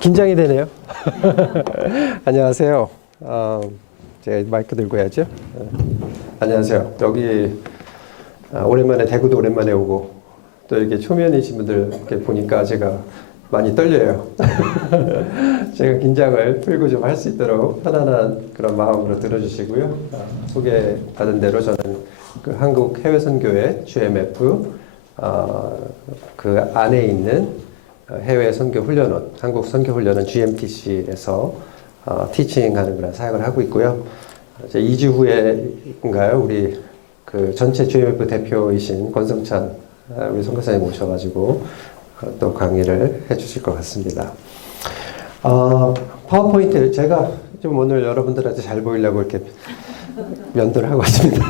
긴장이 되네요. 안녕하세요. 제가 마이크 들고 해야죠. 안녕하세요. 여기 오랜만에 대구도 오랜만에 오고 또 이렇게 초면이신 분들 이렇게 보니까 제가 많이 떨려요. 제가 긴장을 풀고 좀 할 수 있도록 편안한 그런 마음으로 들어주시고요. 소개받은 대로 저는 그 한국 해외 선교회 GMF 그 안에 있는 해외 선교 훈련원, 한국 선교 훈련원 GMTC에서 티칭하는 그런 사역을 하고 있고요. 이제 2주 후에인가요? 우리 그 전체 GMF 대표이신 권성찬 우리 선교사님 오셔가지고 또 강의를 해주실 것 같습니다. 파워포인트 제가 좀 오늘 여러분들한테 잘 보이려고 이렇게 면도를 하고 왔습니다.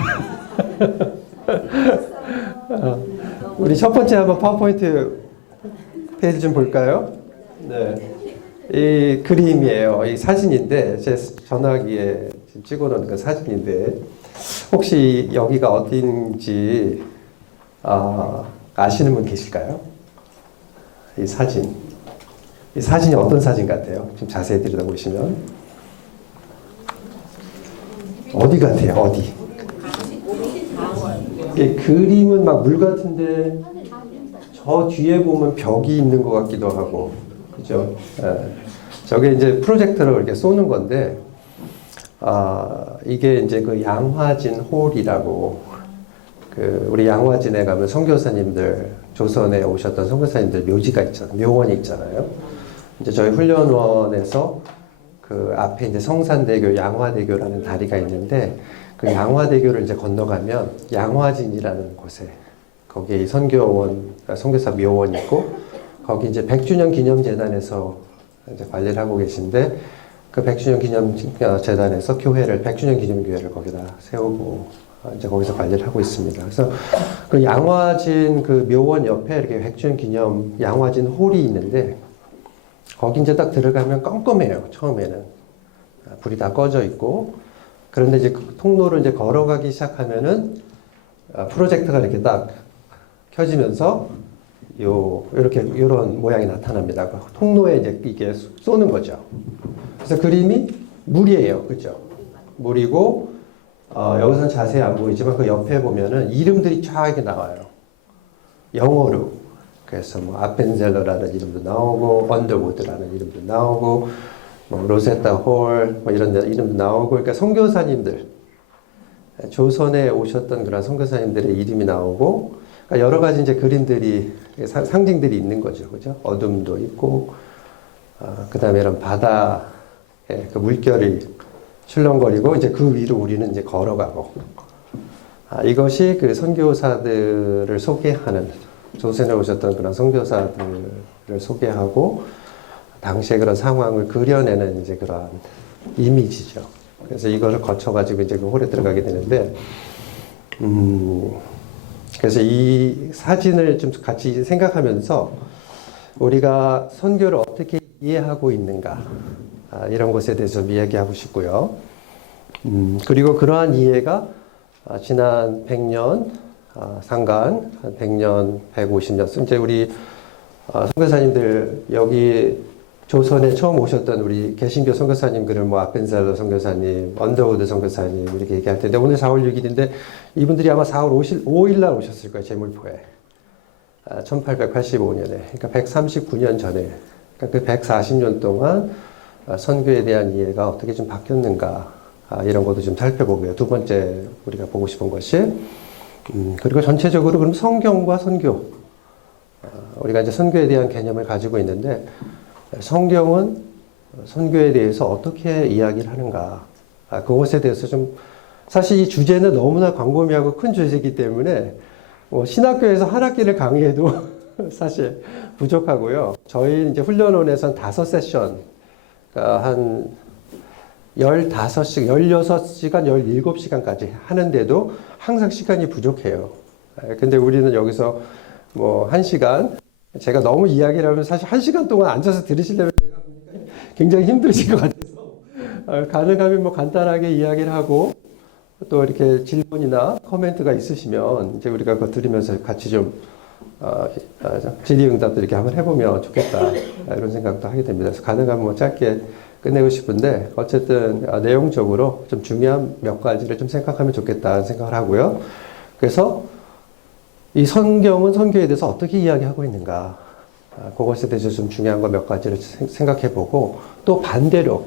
우리 첫 번째 한번 파워포인트 페이지 좀 볼까요? 네. 이 그림이에요. 이 사진인데, 제 전화기에 찍어놓은 그 사진인데, 혹시 여기가 어딘지, 아시는 분 계실까요? 이 사진. 이 사진이 어떤 사진 같아요? 좀 자세히 들여다보시면. 어디 같아요? 어디? 이 그림은 막 물 같은데, 저 뒤에 보면 벽이 있는 것 같기도 하고, 그죠? 저게 이제 프로젝터로 이렇게 쏘는 건데, 이게 이제 그 양화진 홀이라고, 그 우리 양화진에 가면 선교사님들, 조선에 오셨던 선교사님들 묘지가 있잖아요. 묘원이 있잖아요. 이제 저희 훈련원에서 그 앞에 이제 성산대교, 양화대교라는 다리가 있는데, 그 양화대교를 이제 건너가면 양화진이라는 곳에 거기에 이 선교원, 선교사 묘원이 있고, 거기 이제 100주년 기념재단에서 이제 관리를 하고 계신데, 그 100주년 기념재단에서 교회를, 100주년 기념교회를 거기다 세우고, 이제 거기서 관리를 하고 있습니다. 그래서 그 양화진 그 묘원 옆에 이렇게 100주년 기념 양화진 홀이 있는데, 거기 이제 딱 들어가면 껌껌해요, 처음에는. 불이 다 꺼져 있고, 그런데 이제 그 통로를 이제 걸어가기 시작하면은, 프로젝터가 이렇게 딱 켜지면서 요런 모양이 나타납니다. 그 통로에 이제 이게 쏘는 거죠. 그래서 그림이 물이에요. 그죠? 물이고, 여기서는 자세히 안 보이지만 그 옆에 보면은 이름들이 쫙 이렇게 나와요. 영어로. 그래서 뭐 아펜젤러라는 이름도 나오고, 언더우드라는 이름도 나오고, 뭐 로세타 홀, 뭐 이런 이름도 나오고, 그러니까 선교사님들, 조선에 오셨던 그런 선교사님들의 이름이 나오고, 그러니까 여러 가지 이제 그림들이, 상징들이 있는 거죠. 그죠? 어둠도 있고, 그 다음에 이런 바다에 그 물결이 출렁거리고, 이제 그 위로 우리는 이제 걸어가고, 이것이 그 선교사들을 소개하는, 조선에 오셨던 그런 선교사들을 소개하고, 당시의 그런 상황을 그려내는 이제 그런 이미지죠. 그래서 이거를 거쳐가지고 이제 그 홀에 들어가게 되는데, 그래서 이 사진을 좀 같이 생각하면서 우리가 선교를 어떻게 이해하고 있는가, 이런 것에 대해서 좀 이야기하고 싶고요. 그리고 그러한 이해가 지난 100년, 상간, 100년, 150년, 이제 우리 선교사님들 여기 조선에 처음 오셨던 우리 개신교 선교사님들을 뭐 아펜살로 선교사님, 언더우드 선교사님 이렇게 얘기할 텐데 오늘 4월 6일인데 이분들이 아마 4월 5일 날 오셨을 거예요. 제물포에. 1885년에. 그러니까 139년 전에. 그러니까 그 140년 동안 선교에 대한 이해가 어떻게 좀 바뀌었는가. 이런 것도 좀 살펴보고요. 두 번째 우리가 보고 싶은 것이 그리고 전체적으로 그럼 성경과 선교. 우리가 이제 선교에 대한 개념을 가지고 있는데 성경은 선교에 대해서 어떻게 이야기를 하는가. 그것에 대해서 좀, 사실 이 주제는 너무나 광범위하고 큰 주제이기 때문에, 뭐 신학교에서 한 학기를 강의해도 사실 부족하고요. 저희 이제 훈련원에서는 5세션, 그러니까 한 16시간, 17시간까지 하는데도 항상 시간이 부족해요. 근데 우리는 여기서 뭐 1시간, 제가 너무 이야기를 하면 사실 1시간 동안 앉아서 들으시려면 제가 보니까 굉장히 힘드실 것 같아서 가능하면 뭐 간단하게 이야기를 하고 또 이렇게 질문이나 코멘트가 있으시면 이제 우리가 그거 들으면서 같이 좀 질의응답도 이렇게 한번 해보면 좋겠다 이런 생각도 하게 됩니다. 그래서 가능하면 뭐 짧게 끝내고 싶은데 어쨌든 내용적으로 좀 중요한 몇 가지를 좀 생각하면 좋겠다는 생각을 하고요. 그래서 이 성경은 선교에 대해서 어떻게 이야기하고 있는가 그것에 대해서 좀 중요한 거 몇 가지를 생각해보고 또 반대로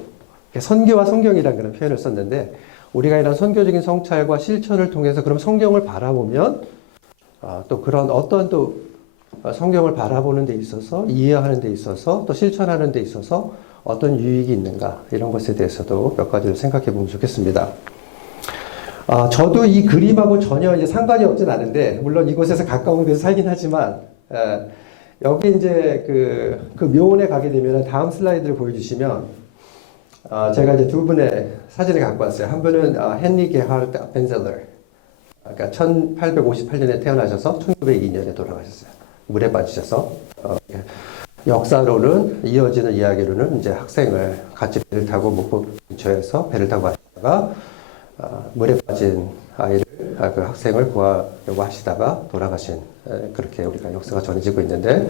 선교와 성경이라는 그런 표현을 썼는데 우리가 이런 선교적인 성찰과 실천을 통해서 그럼 성경을 바라보면 또 그런 어떤 또 성경을 바라보는 데 있어서 이해하는 데 있어서 또 실천하는 데 있어서 어떤 유익이 있는가 이런 것에 대해서도 몇 가지를 생각해 보면 좋겠습니다. 저도 이 그림하고 전혀 이제 상관이 없진 않은데 물론 이곳에서 가까운 데서 살긴 하지만 여기 이제 그 묘원에 가게 되면 다음 슬라이드를 보여주시면 제가 이제 두 분의 사진을 갖고 왔어요. 한 분은 헨리 게하르트 아펜셀러, 그러니까 1858년에 태어나셔서 1902년에 돌아가셨어요. 물에 빠지셔서 역사로는 이어지는 이야기로는 이제 학생을 같이 배를 타고 목포 근처에서 배를 타고 가시다가 물에 빠진 아이를 그 학생을 구하려고 하시다가 돌아가신 그렇게 우리가 역사가 전해지고 있는데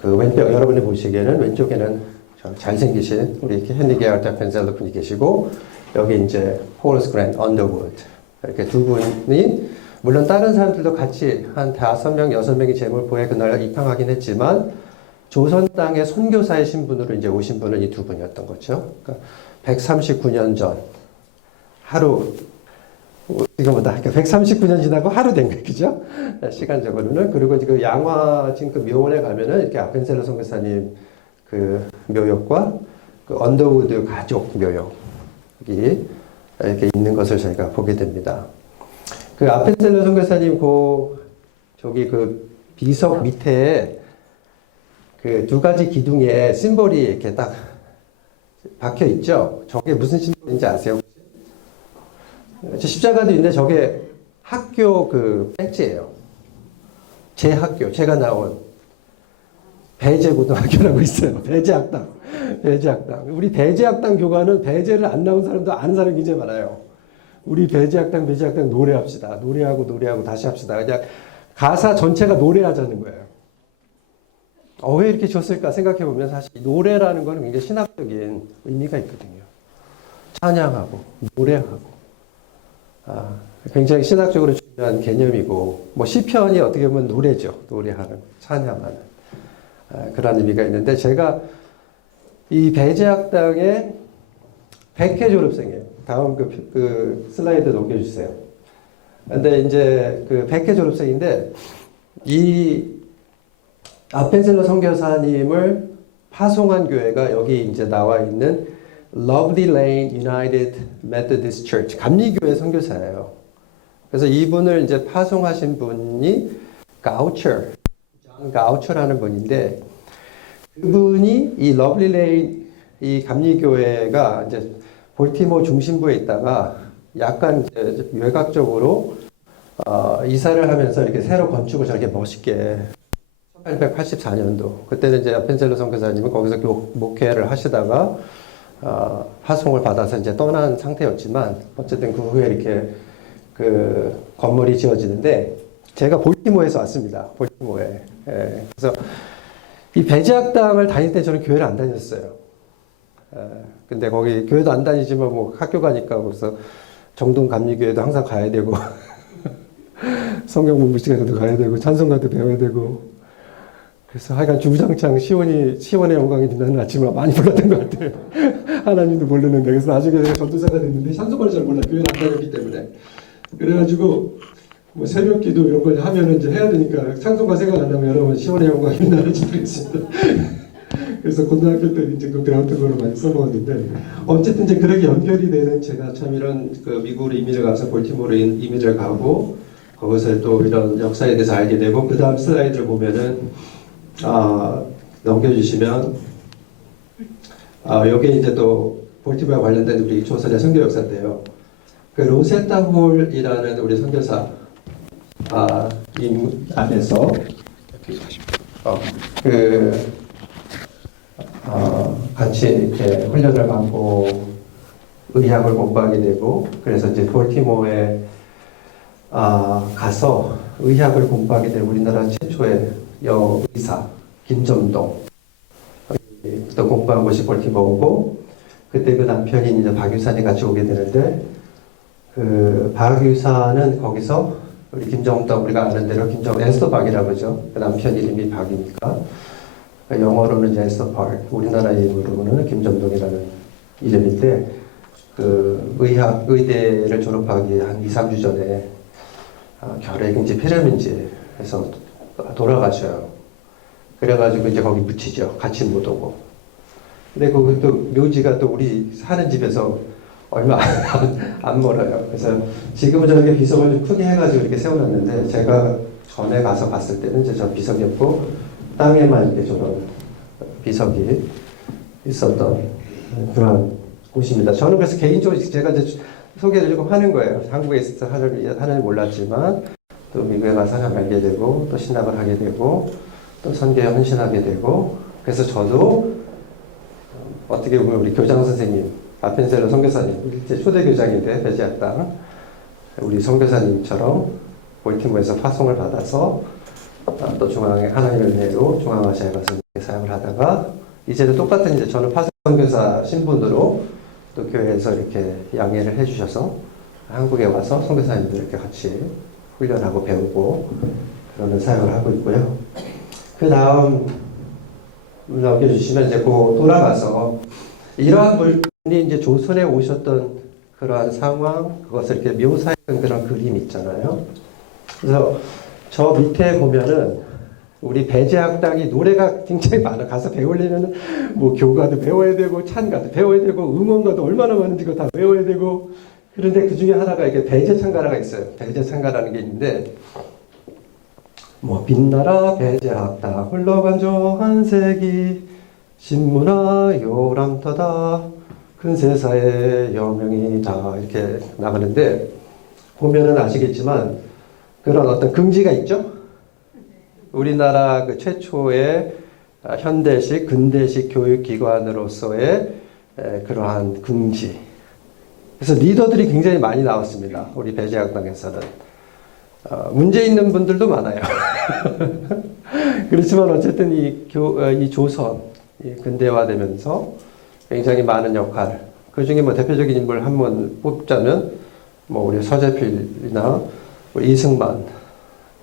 그 왼쪽 여러분이 보시기에는 왼쪽에는 잘생기신 우리 헨리 게하르트 아펜셀러 분이 계시고 여기 이제 홀스 그랜트 언더우드 이렇게 두 분이 물론 다른 사람들도 같이 한 5명, 6명이 제물포에 그날 입항하긴 했지만 조선 땅의 선교사의 신분으로 이제 오신 분은 이 두 분이었던 거죠. 그러니까 139년 전 하루 지금보다 139년 지나고 하루 된 거예요, 그죠? 시간적으로는 그리고 그 양화 지금 그 묘원에 가면은 이렇게 아펜셀러 선교사님 그 묘역과 그 언더우드 가족 묘역이 이렇게 있는 것을 저희가 보게 됩니다. 그 아펜셀러 선교사님 저기 그 비석 밑에 그 두 가지 기둥에 심볼이 이렇게 딱 박혀 있죠. 저게 무슨 심볼인지 아세요? 십자가도 있는데 저게 학교 그 배지예요. 제 학교, 제가 나온 배제고등학교라고 있어요. 배제학당. 배제학당. 우리 배제학당 교관은 배제를 안 나온 사람도 아는 사람이 굉장히 많아요. 우리 배제학당 노래합시다. 노래하고 다시 합시다. 그냥 가사 전체가 노래하자는 거예요. 왜 이렇게 줬을까 생각해보면 사실 노래라는 거는 굉장히 신학적인 의미가 있거든요. 찬양하고, 노래하고. 굉장히 신학적으로 중요한 개념이고, 뭐 시편이 어떻게 보면 노래죠. 노래하는, 찬양하는. 그런 의미가 있는데 제가 이 배제학당의 100회 졸업생이에요. 다음 그 슬라이드 넘겨주세요. 근데 이제 그 100회 졸업생인데 이 아펜셀러 선교사님을 파송한 교회가 여기 이제 나와 있는 Lovely Lane United Methodist Church 감리교회 선교사예요. 그래서 이분을 이제 파송하신 분이 가우처라는 분인데 그분이 이 러블리 레인 이 감리교회가 이제 볼티모어 중심부에 있다가 약간 이제 외곽적으로 이사를 하면서 이렇게 새로 건축을 저렇게 멋있게 1884년도 그때는 이제 아펜셀러 선교사님은 거기서 목회를 하시다가 파송을 받아서 이제 떠난 상태였지만 어쨌든 그 후에 이렇게 그 건물이 지어지는데 제가 볼티모어에서 왔습니다. 볼티모어에. 그래서 이 배제학당을 다닐 때 저는 교회를 안 다녔어요. 근데 거기 교회도 안 다니지만 뭐 학교 가니까 그래서 정동 감리교회도 항상 가야 되고 성경 공부 시간에도 가야 되고 찬송가도 배워야 되고 그래서 하여간 주구장창 시원의 영광이 빛나는 아침을 많이 불렀던 것 같아요. 하나님도 모르는데 그래서 나중에 제가 전도사가 됐는데 찬송가를 잘 몰라 교회를 안 다녔기 때문에 그래가지고 뭐 새벽기도 이런 걸 하면은 이제 해야 되니까 찬송가 생각 안 나면 여러분 시원의 영광이 빛나는지 모르겠습니다. 그래서 고등학교 때 이제 그 배웠던 걸로 많이 써먹었는데 어쨌든 이제 그렇게 연결이 되는 제가 참 이런 그 미국으로 이민을 가서 볼티모어로 이민을 가고 거기서 또 이런 역사에 대해서 알게 되고 그 다음 슬라이드를 보면은 넘겨주시면 여기 이제 또 볼티모어에 관련된 우리 조선의 선교 역사인데요. 그 로세타 홀이라는 우리 선교사 임 안에서 같이 이렇게 훈련을 받고 의학을 공부하게 되고 그래서 이제 볼티모어에 가서 의학을 공부하게 된 우리나라 최초의 여의사 김점동 또 공부한 곳이 볼티모어고 그때 그 남편이 이제 박유산이 같이 오게 되는데 그 박유산은 거기서 우리 김정동 우리가 아는 대로 김정 에스더 박이라고 그러죠. 그 남편 이름이 박이니까 영어로는 이제 에스더 박 우리나라 이름으로는 김정동이라는 이름인데 그 의대를 졸업하기 한 2, 3주 전에 결핵인지 폐렴인지 해서 돌아가셔요. 그래가지고 이제 거기 묻히죠. 같이 못 오고. 근데 거기 또 묘지가 또 우리 사는 집에서 얼마 안 멀어요. 그래서 지금은 저렇게 비석을 좀 크게 해가지고 이렇게 세워놨는데 제가 전에 가서 봤을 때는 이제 저 비석이 없고 땅에만 이렇게 저런 비석이 있었던 그런 곳입니다. 저는 그래서 개인적으로 제가 이제 소개를 조금 하는 거예요. 한국에 있어서 하나를 몰랐지만 또 미국에 가서 하나를 알게 되고 또 신학을 하게 되고 또 선교에 헌신하게 되고 그래서 저도 어떻게 보면 우리 교장 선생님 아펜셀러 선교사님 이제 초대 교장인데 배제학당 우리 선교사님처럼 볼티모어에서 파송을 받아서 또 중앙에 하나님의 은혜로 중앙아시아에 가서 사역을 하다가 이제는 똑같은 이제 저는 파송 선교사 신분으로 또 교회에서 이렇게 양해를 해주셔서 한국에 와서 선교사님들 이렇게 같이 훈련하고 배우고 그러는 사역을 하고 있고요. 그 다음 넘겨주시면 이제 돌아가서 이러한 분이 이제 조선에 오셨던 그러한 상황 그것을 이렇게 묘사했던 그런 그림이 있잖아요. 그래서 저 밑에 보면은 우리 배제학당이 노래가 굉장히 많아. 가서 배우려면 뭐 교가도 배워야 되고 찬가도 배워야 되고 음원가도 얼마나 많은지 그거 다 외워야 되고 그런데 그 중에 하나가 이게 배제찬가라가 있어요. 배제찬가라는 게 있는데 뭐 빛나라 배제학당 흘러간조 한세기 신문아 요람터다 큰세사의 여명이다 이렇게 나가는데 보면은 아시겠지만 그런 어떤 긍지가 있죠. 우리나라 그 최초의 현대식, 근대식 교육기관으로서의 그러한 긍지. 그래서 리더들이 굉장히 많이 나왔습니다. 우리 배제학당에서는. 문제 있는 분들도 많아요. 그렇지만 어쨌든 이 조선, 이 근대화되면서 굉장히 많은 역할, 그 중에 뭐 대표적인 인물 한 번 뽑자면, 뭐 우리 서재필이나 우리 이승만,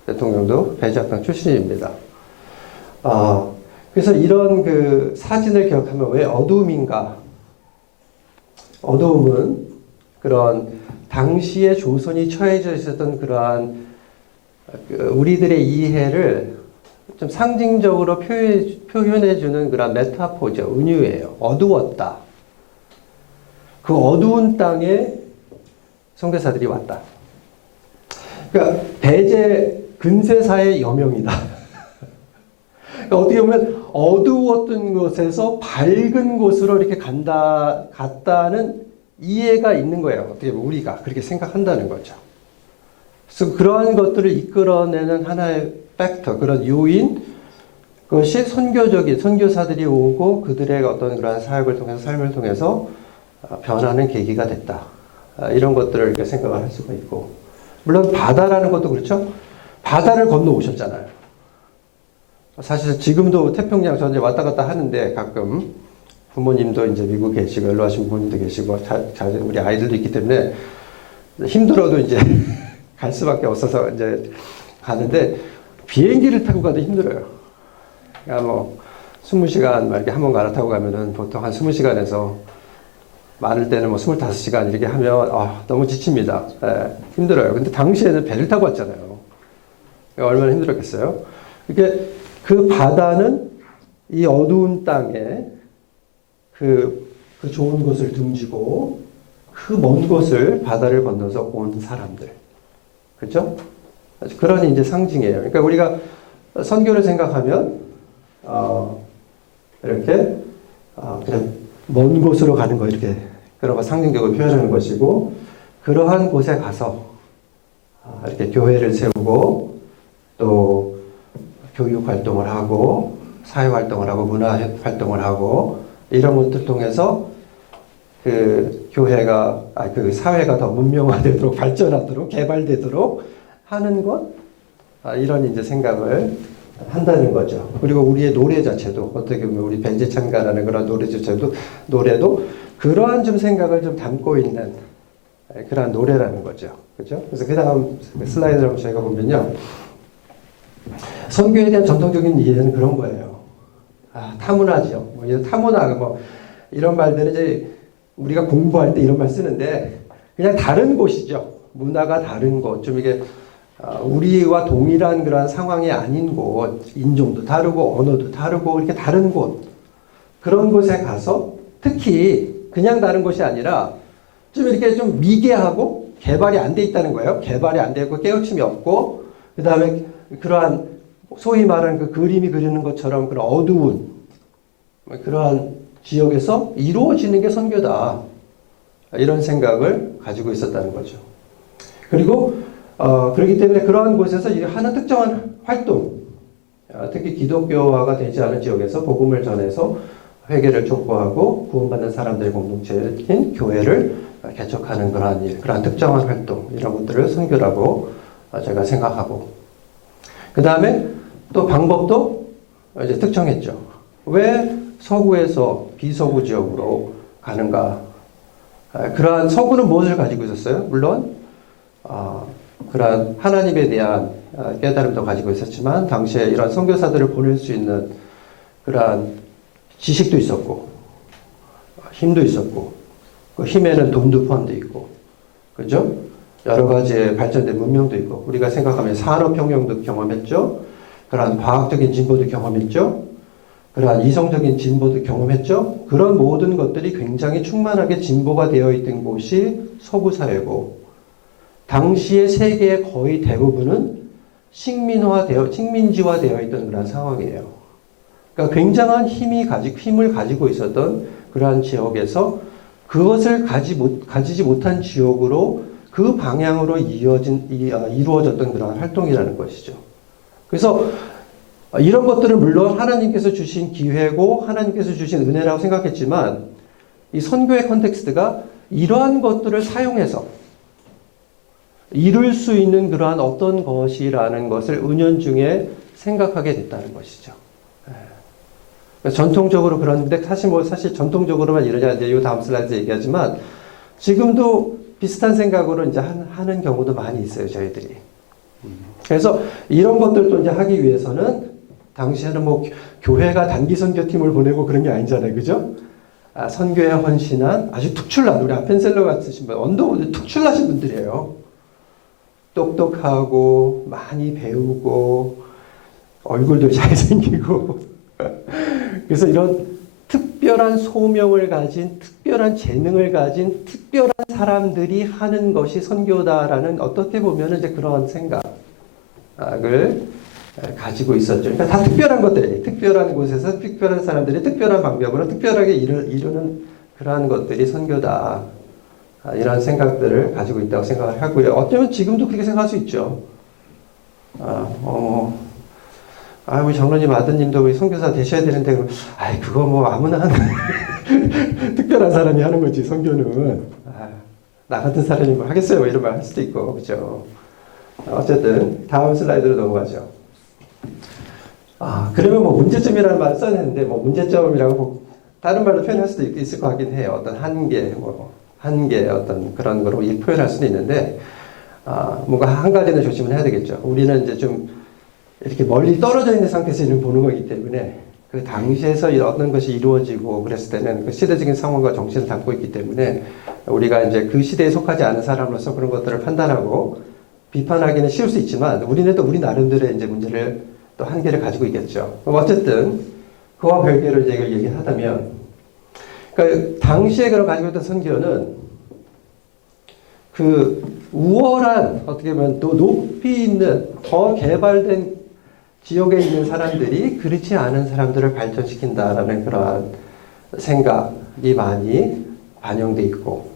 대통령도 배제학당 출신입니다. 그래서 이런 그 사진을 기억하면 왜 어두움인가? 어두움은 그런 당시에 조선이 처해져 있었던 그러한 우리들의 이해를 좀 상징적으로 표현해주는 그런 메타포죠. 은유예요. 어두웠다. 그 어두운 땅에 선교사들이 왔다. 그러니까 배제 근세사의 여명이다. 그러니까 어떻게 보면 어두웠던 곳에서 밝은 곳으로 이렇게 갔다는 이해가 있는 거예요. 어떻게 보면 우리가 그렇게 생각한다는 거죠. 그래서 그러한 것들을 이끌어내는 하나의 팩터, 그런 요인, 그것이 선교사들이 오고 그들의 어떤 그러한 사역을 통해서 삶을 통해서 변하는 계기가 됐다. 이런 것들을 이렇게 생각을 할 수가 있고, 물론 바다라는 것도 그렇죠. 바다를 건너 오셨잖아요. 사실 지금도 태평양 전 이제 왔다 갔다 하는데 가끔 부모님도 이제 미국에 계시고 연로하신 부모님도 계시고 우리 아이들도 있기 때문에 힘들어도 이제 갈 수밖에 없어서 이제 가는데 비행기를 타고 가도 힘들어요. 그러니까 뭐 20시간 막 이렇게 한 번 갈아타고 가면은 보통 한 20시간에서 많을 때는 뭐 25시간 이렇게 하면 너무 지칩니다. 힘들어요. 근데 당시에는 배를 타고 왔잖아요. 얼마나 힘들었겠어요. 이게 그 바다는 이 어두운 땅에 그 좋은 곳을 등지고 그 먼 곳을 바다를 건너서 온 사람들. 그렇죠? 그런 이제 상징이에요. 그러니까 우리가 선교를 생각하면 이렇게 그냥 먼 곳으로 가는 거 이렇게 그런 거 상징적으로 표현하는 것이고 그러한 곳에 가서 이렇게 교회를 세우고 또 교육 활동을 하고 사회 활동을 하고 문화 활동을 하고 이런 것들 통해서 그 교회가 그 사회가 더 문명화되도록 발전하도록 개발되도록 하는 것 이런 이제 생각을 한다는 거죠. 그리고 우리의 노래 자체도 어떻게 보면 우리 벤제찬가라는 그런 노래 자체도 노래도 그러한 좀 생각을 좀 담고 있는 그러한 노래라는 거죠. 그죠? 그래서 그 다음 슬라이드를 한번 저희가 보면요. 선교에 대한 전통적인 이해는 그런 거예요. 타문화죠. 타문화, 이런 말들은 이제 우리가 공부할 때 이런 말 쓰는데 그냥 다른 곳이죠. 문화가 다른 곳, 좀 이게 우리와 동일한 그런 상황이 아닌 곳, 인종도 다르고 언어도 다르고 이렇게 다른 곳, 그런 곳에 가서 특히 그냥 다른 곳이 아니라 좀 이렇게 좀 미개하고 개발이 안 돼 있다는 거예요. 개발이 안 되고 깨우침이 없고 그 다음에 그러한 소위 말하는 그 그림이 그리는 것처럼 그런 어두운 그러한 지역에서 이루어지는 게 선교다. 이런 생각을 가지고 있었다는 거죠. 그리고 그렇기 때문에 그러한 곳에서 하는 특정한 활동, 특히 기독교화가 되지 않은 지역에서 복음을 전해서 회개를 촉구하고 구원받는 사람들의 공동체인 교회를 개척하는 그러한 일, 그러한 특정한 활동, 이런 것들을 선교라고 제가 생각하고, 그 다음에 또 방법도 이제 특정했죠. 왜 서구에서 비서구 지역으로 가는가? 그러한 서구는 무엇을 가지고 있었어요? 물론 그러한 하나님에 대한 깨달음도 가지고 있었지만 당시에 이런 선교사들을 보낼 수 있는 그러한 지식도 있었고 힘도 있었고 그 힘에는 돈도 포함되어 있고 그죠? 여러 가지의 발전된 문명도 있고 우리가 생각하면 산업혁명도 경험했죠. 그러한 과학적인 진보도 경험했죠. 그러한 이성적인 진보도 경험했죠. 그런 모든 것들이 굉장히 충만하게 진보가 되어 있던 곳이 서구 사회고 당시의 세계의 거의 대부분은 식민지화되어 있던 그런 상황이에요. 그러니까 굉장한 힘을 가지고 있었던 그러한 지역에서 그것을 가지지 못한 지역으로 그 방향으로 이루어졌던 그런 활동이라는 것이죠. 그래서 이런 것들은 물론 하나님께서 주신 기회고 하나님께서 주신 은혜라고 생각했지만 이 선교의 컨텍스트가 이러한 것들을 사용해서 이룰 수 있는 그러한 어떤 것이라는 것을 은연중에 생각하게 됐다는 것이죠. 전통적으로 그런데 사실 전통적으로만 이러냐 이제 이 다음 슬라이드에 얘기하지만 지금도 비슷한 생각으로 이제 하는 경우도 많이 있어요, 저희들이. 그래서 이런 것들도 이제 하기 위해서는 당시에는 교회가 단기 선교팀을 보내고 그런 게 아니잖아요, 그죠? 선교에 헌신한 아주 특출난 우리 아펜셀러 같으신 분, 언더우드 특출나신 분들이에요. 똑똑하고 많이 배우고 얼굴도 잘생기고 그래서 이런 특별한 소명을 가진 특별한 재능을 가진 특별한 사람들이 하는 것이 선교다라는 어떻게 보면 이제 그런 생각을 가지고 있었죠. 그러니까 다 특별한 것들이 특별한 곳에서 특별한 사람들이 특별한 방법으로 특별하게 이루는 그러한 것들이 선교다. 이런 생각들을 가지고 있다고 생각을 하고요. 어쩌면 지금도 그렇게 생각할 수 있죠. 우리 장로님 아드님도 우리 선교사 되셔야 되는데, 그거 아무나 하는 특별한 사람이 하는 거지, 선교는. 나 같은 사람이 뭐 하겠어요? 이런 말 할 수도 있고, 그죠. 어쨌든, 다음 슬라이드로 넘어가죠. 그러면 문제점이라는 말을 써냈는데, 문제점이라고 다른 말로 표현할 수도 있을 것 같긴 해요. 어떤 한계, 어떤 그런 거로 표현할 수도 있는데, 뭔가 한 가지는 조심을 해야 되겠죠. 우리는 이제 좀 이렇게 멀리 떨어져 있는 상태에서 이런 보는 거기 때문에 그 당시에서 어떤 것이 이루어지고 그랬을 때는 그 시대적인 상황과 정신을 담고 있기 때문에 우리가 이제 그 시대에 속하지 않은 사람으로서 그런 것들을 판단하고 비판하기는 쉬울 수 있지만 우리는 또 우리 나름대로의 이제 문제를 또 한계를 가지고 있겠죠. 어쨌든 그와 별개로 이제 이걸 얘기하다면 그러니까 당시에 그런 가지고 있던 선교는 그 우월한 어떻게 보면 또 높이 있는 더 개발된 지역에 있는 사람들이 그렇지 않은 사람들을 발전시킨다라는 그러한 생각이 많이 반영돼 있고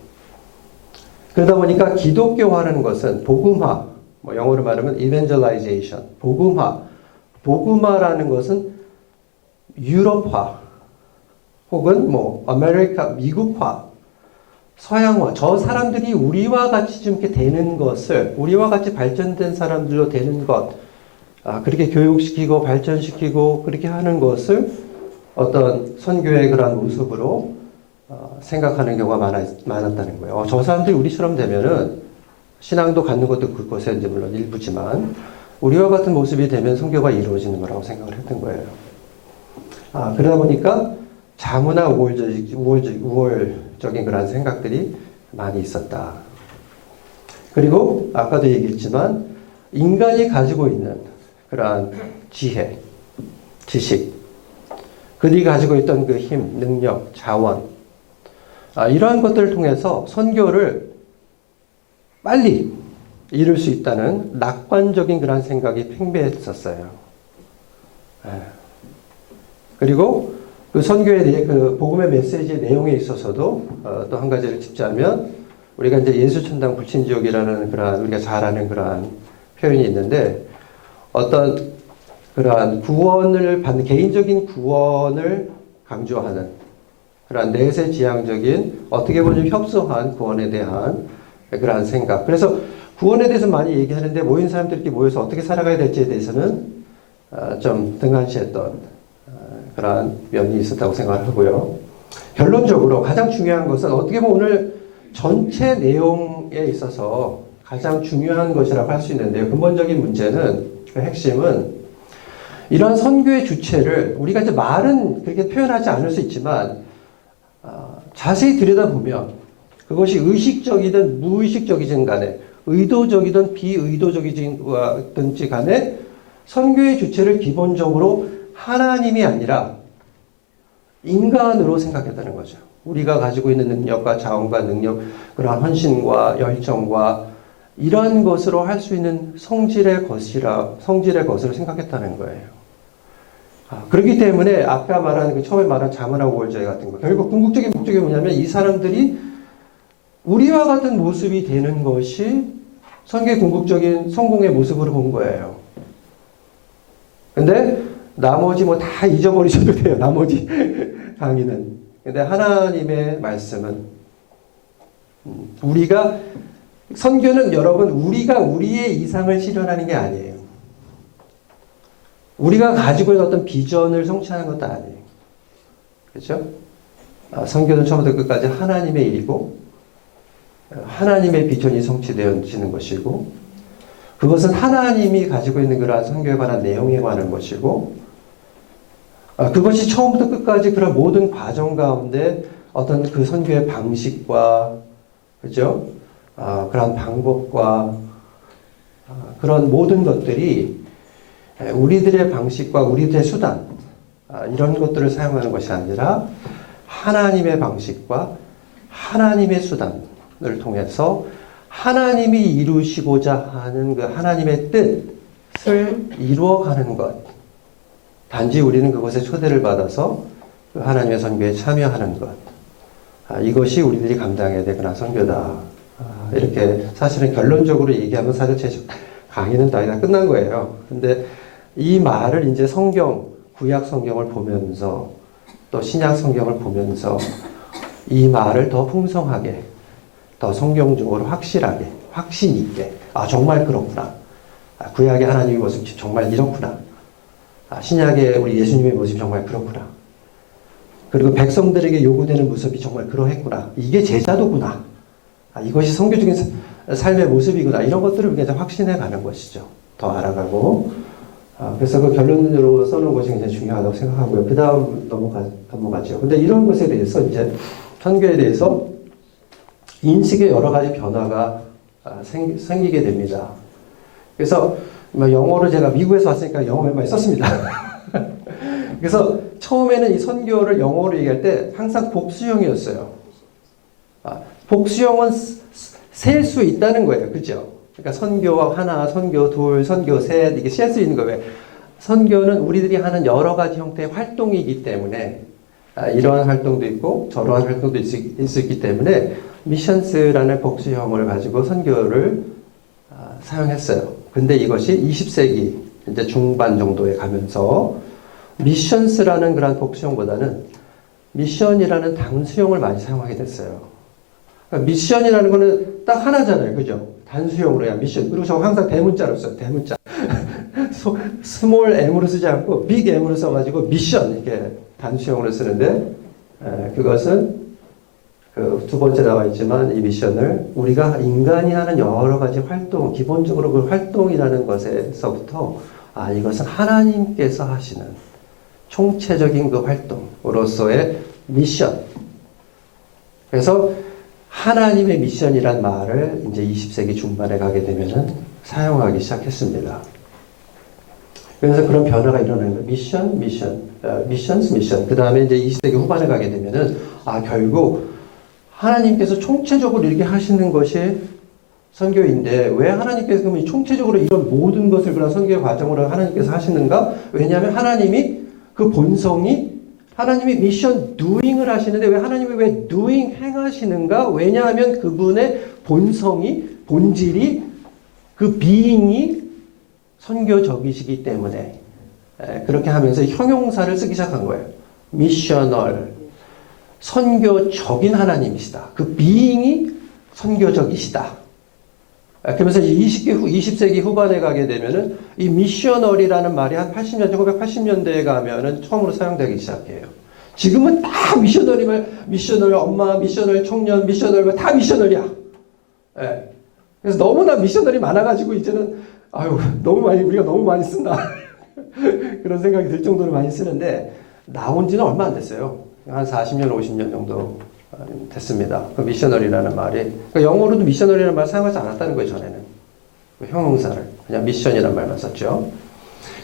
그러다 보니까 기독교화라는 것은 복음화, 영어로 말하면 evangelization, 복음화라는 것은 유럽화 혹은 아메리카, 미국화, 서양화, 저 사람들이 우리와 같이 좀 이렇게 되는 것을, 우리와 같이 발전된 사람들로 되는 것, 그렇게 교육시키고 발전시키고 그렇게 하는 것을 어떤 선교의 그런 모습으로 생각하는 경우가 많았다는 거예요. 저 사람들이 우리처럼 되면은 신앙도 갖는 것도 그것에 이제 물론 일부지만 우리와 같은 모습이 되면 선교가 이루어지는 거라고 생각을 했던 거예요. 그러다 보니까 자문화 우월적인 그런 생각들이 많이 있었다. 그리고 아까도 얘기했지만 인간이 가지고 있는 그러한 지혜, 지식, 그들이 가지고 있던 그 힘, 능력, 자원, 이러한 것들을 통해서 선교를 빨리 이룰 수 있다는 낙관적인 그런 생각이 팽배했었어요. 그리고 그 선교에 대해 그 복음의 메시지의 내용에 있어서도 또 한 가지를 짚자면 우리가 이제 예수천당 불친지옥이라는 그러한 우리가 잘 아는 그러한 표현이 있는데 어떤 그러한 구원을 받는 개인적인 구원을 강조하는 그러한 내세지향적인 어떻게 보면 협소한 구원에 대한 그러한 생각. 그래서 구원에 대해서 많이 얘기하는데 모인 사람들끼리 모여서 어떻게 살아가야 될지에 대해서는 좀 등한시했던 그러한 면이 있었다고 생각을 하고요. 결론적으로 가장 중요한 것은 어떻게 보면 오늘 전체 내용에 있어서 가장 중요한 것이라고 할 수 있는데요. 근본적인 문제는 그 핵심은 이러한 선교의 주체를 우리가 이제 말은 그렇게 표현하지 않을 수 있지만 자세히 들여다보면 그것이 의식적이든 무의식적이든 간에 의도적이든 비의도적이든지 간에 선교의 주체를 기본적으로 하나님이 아니라 인간으로 생각했다는 거죠. 우리가 가지고 있는 능력과 자원과 능력, 그러한 헌신과 열정과 이러한 것으로 할 수 있는 성질의 것으로 생각했다는 거예요. 그렇기 때문에 아까 말한 그 처음에 말한 자문화 우월주의 같은 거 결국 궁극적인 목적이 뭐냐면 이 사람들이 우리와 같은 모습이 되는 것이 선교의 궁극적인 성공의 모습으로 본 거예요. 근데 나머지 뭐 다 잊어버리셔도 돼요. 나머지 강의는. 근데 하나님의 말씀은 우리가 선교는 여러분 우리가 우리의 이상을 실현하는 게 아니에요. 우리가 가지고 있는 어떤 비전을 성취하는 것도 아니에요. 그렇죠? 선교는 처음부터 끝까지 하나님의 일이고 하나님의 비전이 성취되어지는 것이고 그것은 하나님이 가지고 있는 그러한 선교에 관한 내용에 관한 것이고 그것이 처음부터 끝까지 그런 모든 과정 가운데 어떤 그 선교의 방식과 그죠? 그런 방법과 그런 모든 것들이 우리들의 방식과 우리들의 수단 이런 것들을 사용하는 것이 아니라 하나님의 방식과 하나님의 수단을 통해서 하나님이 이루시고자 하는 그 하나님의 뜻을 이루어가는 것. 단지 우리는 그것에 초대를 받아서 그 하나님의 선교에 참여하는 것. 이것이 우리들이 감당해야 되거나 선교다. 이렇게 사실은 결론적으로 얘기하면 사실 제 강의는 다 끝난 거예요. 근데 이 말을 이제 구약 성경을 보면서 또 신약 성경을 보면서 이 말을 더 풍성하게, 더 성경적으로 확실하게, 확신 있게, 정말 그렇구나. 구약의 하나님의 모습이 정말 이렇구나. 신약의 우리 예수님의 모습이 정말 그렇구나. 그리고 백성들에게 요구되는 모습이 정말 그러했구나. 이게 제자도구나. 이것이 선교적인 삶의 모습이구나. 이런 것들을 굉장히 확신해 가는 것이죠. 더 알아가고. 그래서 그 결론으로 써놓은 것이 굉장히 중요하다고 생각하고요. 그 다음 넘어가죠. 근데 이런 것에 대해서 이제 선교에 대해서 인식의 여러 가지 변화가 생기게 됩니다. 그래서 영어로 제가 미국에서 왔으니까 영어 많이 썼습니다. 그래서 처음에는 이 선교를 영어로 얘기할 때 항상 복수형이었어요. 복수형은 셀 수 있다는 거예요. 그죠? 그러니까 선교 하나, 선교 둘, 선교 셋 이게 셀 수 있는 거예요. 선교는 우리들이 하는 여러 가지 형태의 활동이기 때문에 이러한 활동도 있고 저러한 활동도 있기 때문에 미션스라는 복수형을 가지고 선교를 사용했어요. 근데 이것이 20세기 이제 중반 정도에 가면서 미션스라는 그런 복수형보다는 미션이라는 단수형을 많이 사용하게 됐어요. 그러니까 미션이라는 거는 딱 하나잖아요. 그죠? 단수형으로 야 미션. 그리고 저 항상 대문자로 써요. 대문자. 스몰 m으로 쓰지 않고 빅 m으로 써가지고 미션 이렇게 단수형으로 쓰는데 그것은 그 두 번째 나와 있지만 이 미션을 우리가 인간이 하는 여러 가지 활동, 기본적으로 그 활동이라는 것에서부터 이것은 하나님께서 하시는 총체적인 그 활동으로서의 미션. 그래서 하나님의 미션이란 말을 이제 20세기 중반에 가게 되면은 사용하기 시작했습니다. 그래서 그런 변화가 일어나는 거예요. 미션. 그 다음에 이제 20세기 후반에 가게 되면은 결국 하나님께서 총체적으로 이렇게 하시는 것이 선교인데 왜 하나님께서 그러면 총체적으로 이런 모든 것을 그런 선교의 과정으로 하나님께서 하시는가? 왜냐하면 하나님이 그 본성이 하나님이 미션 doing을 하시는데 왜 하나님이 왜 doing 행하시는가? 왜냐하면 그분의 본성이 본질이 그 being이 선교적이시기 때문에 그렇게 하면서 형용사를 쓰기 시작한 거예요. 미셔널 선교적인 하나님이시다. 그 being이 선교적이시다. 그러면서 20세기 후반에 가게 되면은 이 미셔널이라는 말이 한 1980년대에 가면은 처음으로 사용되기 시작해요. 지금은 다 미셔널 엄마, 미셔널 청년, 미셔널 다 미셔널이야. 예. 그래서 너무나 미셔널이 많아가지고 이제는 우리가 너무 많이 쓴다. 그런 생각이 들 정도로 많이 쓰는데 나온 지는 얼마 안 됐어요. 한 40년, 50년 정도 됐습니다. 그 미셔널이라는 말이. 그러니까 영어로도 미셔널이라는 말 사용하지 않았다는 거예요, 전에는. 그 형용사를. 그냥 미션이라는 말만 썼죠.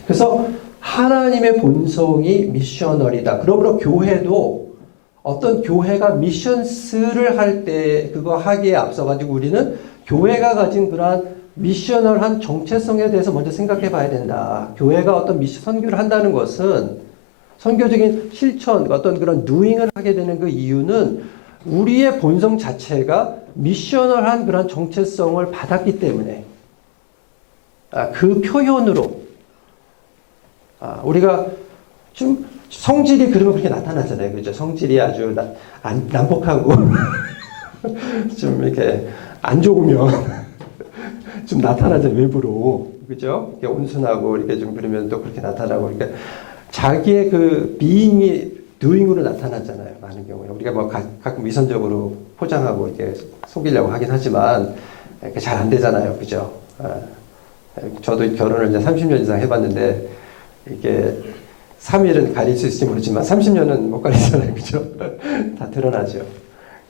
그래서 하나님의 본성이 미셔널이다. 그러므로 교회도 어떤 교회가 미션스를 할 때 그거 하기에 앞서가지고 우리는 교회가 가진 그러한 미셔널한 정체성에 대해서 먼저 생각해 봐야 된다. 교회가 어떤 선교를 한다는 것은 선교적인 실천, 어떤 그런 doing을 하게 되는 그 이유는 우리의 본성 자체가 미셔널한 그런 정체성을 받았기 때문에 그 표현으로 우리가 좀 성질이 그러면 그렇게 나타나잖아요. 그죠? 성질이 아주 난폭하고 좀 이렇게 안 좋으면 좀 나타나죠. 외부로. 그죠? 이렇게 온순하고 이렇게 좀 그러면 또 그렇게 나타나고 그러니까 자기의 그 being이 doing으로 나타나잖아요. 많은 경우에. 우리가 뭐 가끔 위선적으로 포장하고 이렇게 속이려고 하긴 하지만 잘 안 되잖아요. 그죠? 저도 결혼을 이제 30년 이상 해봤는데 이게 3일은 가릴 수 있을지 모르지만 30년은 못 가리잖아요. 그죠? 다 드러나죠.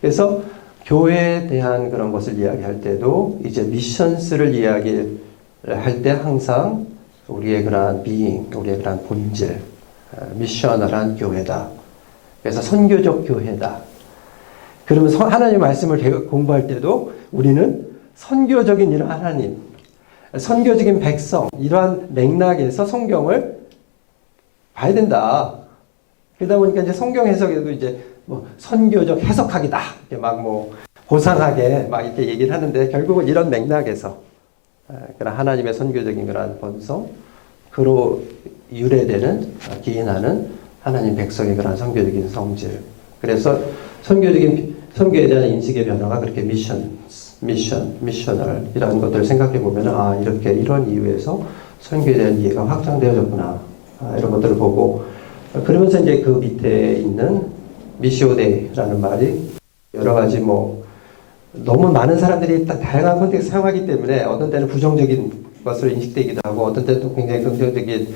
그래서 교회에 대한 그런 것을 이야기할 때도 이제 미션스를 이야기할 때 항상 우리의 그러한 being, 우리의 그러한 본질, 미셔널한 교회다. 그래서 선교적 교회다. 그러면 하나님의 말씀을 공부할 때도 우리는 선교적인 이런 하나님, 선교적인 백성, 이러한 맥락에서 성경을 봐야 된다. 그러다 보니까 이제 성경 해석에도 이제 뭐 선교적 해석학이다. 이렇게 막 뭐 고상하게 막 이렇게 얘기를 하는데 결국은 이런 맥락에서 그런 하나님의 선교적인 그런 본성, 그로 유래되는 기인하는 하나님 백성의 그런 선교적인 성질. 그래서 선교에 대한 인식의 변화가 그렇게 미셔널 이런 것들을 생각해 보면 이렇게 이런 이유에서 선교에 대한 이해가 확장되어졌구나. 이런 것들을 보고 그러면서 이제 그 밑에 있는 미시오데이라는 말이 여러 가지 너무 많은 사람들이 다양한 컨텍스트 사용하기 때문에 어떤 때는 부정적인 것으로 인식되기도 하고 어떤 때는 또 굉장히 긍정적인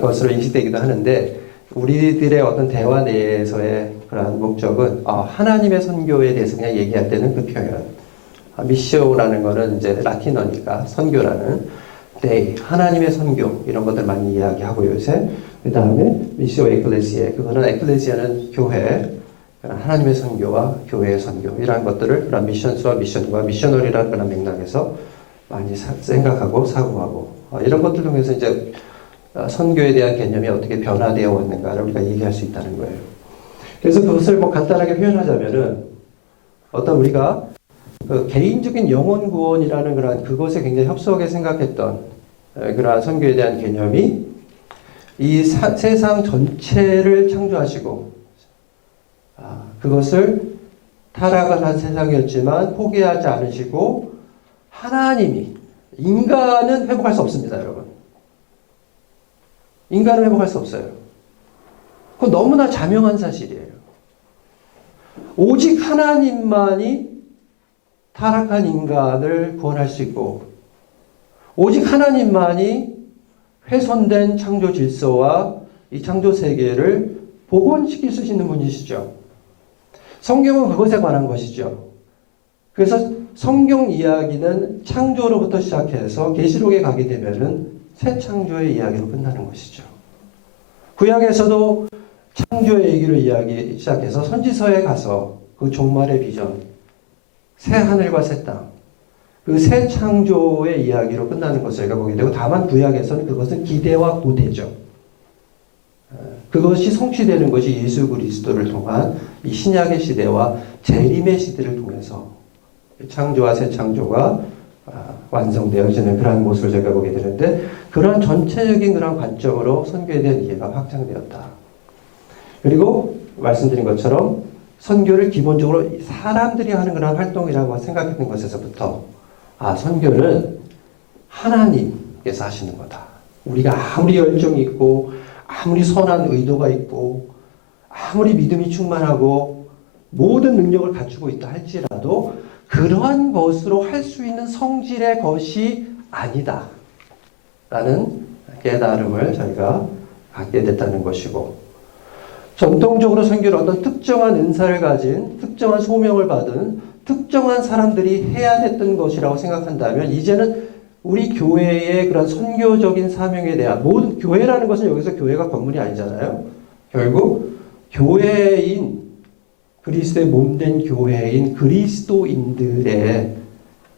것으로 인식되기도 하는데 우리들의 어떤 대화 내에서의 그런 목적은 하나님의 선교에 대해서 그냥 얘기할 때는 그 표현 미시오라는 거는 이제 라틴어니까 선교라는 데이 하나님의 선교 이런 것들 많이 이야기하고 요새 그 다음에 미시오 에클레시에 그거는 에클레시아는 교회 하나님의 선교와 교회의 선교 이러한 것들을 그런 미션스와 미션과 미셔널이라는 그런 맥락에서 많이 생각하고 사고하고 이런 것들 통해서 이제 선교에 대한 개념이 어떻게 변화되어 왔는가를 우리가 얘기할 수 있다는 거예요. 그래서 그것을 간단하게 표현하자면은 어떤 우리가 그 개인적인 영혼 구원이라는 그런 그것에 굉장히 협소하게 생각했던 그러한 선교에 대한 개념이 이 세상 전체를 창조하시고 그것을 타락을 한 세상이었지만 포기하지 않으시고 하나님이 인간은 회복할 수 없습니다, 여러분. 인간을 회복할 수 없어요. 그건 너무나 자명한 사실이에요. 오직 하나님만이 타락한 인간을 구원할 수 있고, 오직 하나님만이 훼손된 창조 질서와 이 창조 세계를 복원시킬 수 있는 분이시죠. 성경은 그것에 관한 것이죠. 그래서 성경 이야기는 창조로부터 시작해서 계시록에 가게 되면은 새 창조의 이야기로 끝나는 것이죠. 구약에서도 창조의 얘기를 시작해서 선지서에 가서 그 종말의 비전, 새 하늘과 새 땅, 그 새 창조의 이야기로 끝나는 것을 저희가 보게 되고, 다만 구약에서는 그것은 기대와 고대죠. 그것이 성취되는 것이 예수 그리스도를 통한 이 신약의 시대와 재림의 시대를 통해서 창조와 새 창조가 완성되어지는 그러한 모습을 저희가 보게 되는데, 그러한 전체적인 그런 관점으로 선교에 대한 이해가 확장되었다. 그리고 말씀드린 것처럼 선교를 기본적으로 사람들이 하는 그런 활동이라고 생각했던 것에서부터, 선교는 하나님께서 하시는 거다. 우리가 아무리 열정이 있고 아무리 선한 의도가 있고 아무리 믿음이 충만하고 모든 능력을 갖추고 있다 할지라도 그러한 것으로 할 수 있는 성질의 것이 아니다 라는 깨달음을 저희가 갖게 됐다는 것이고, 전통적으로 선교를 어떤 특정한 은사를 가진, 특정한 소명을 받은 특정한 사람들이 해야 됐던 것이라고 생각한다면, 이제는 우리 교회의 그런 선교적인 사명에 대한, 모든 교회라는 것은 여기서 교회가 건물이 아니잖아요. 결국 교회인, 그리스도의 몸된 교회인 그리스도인들의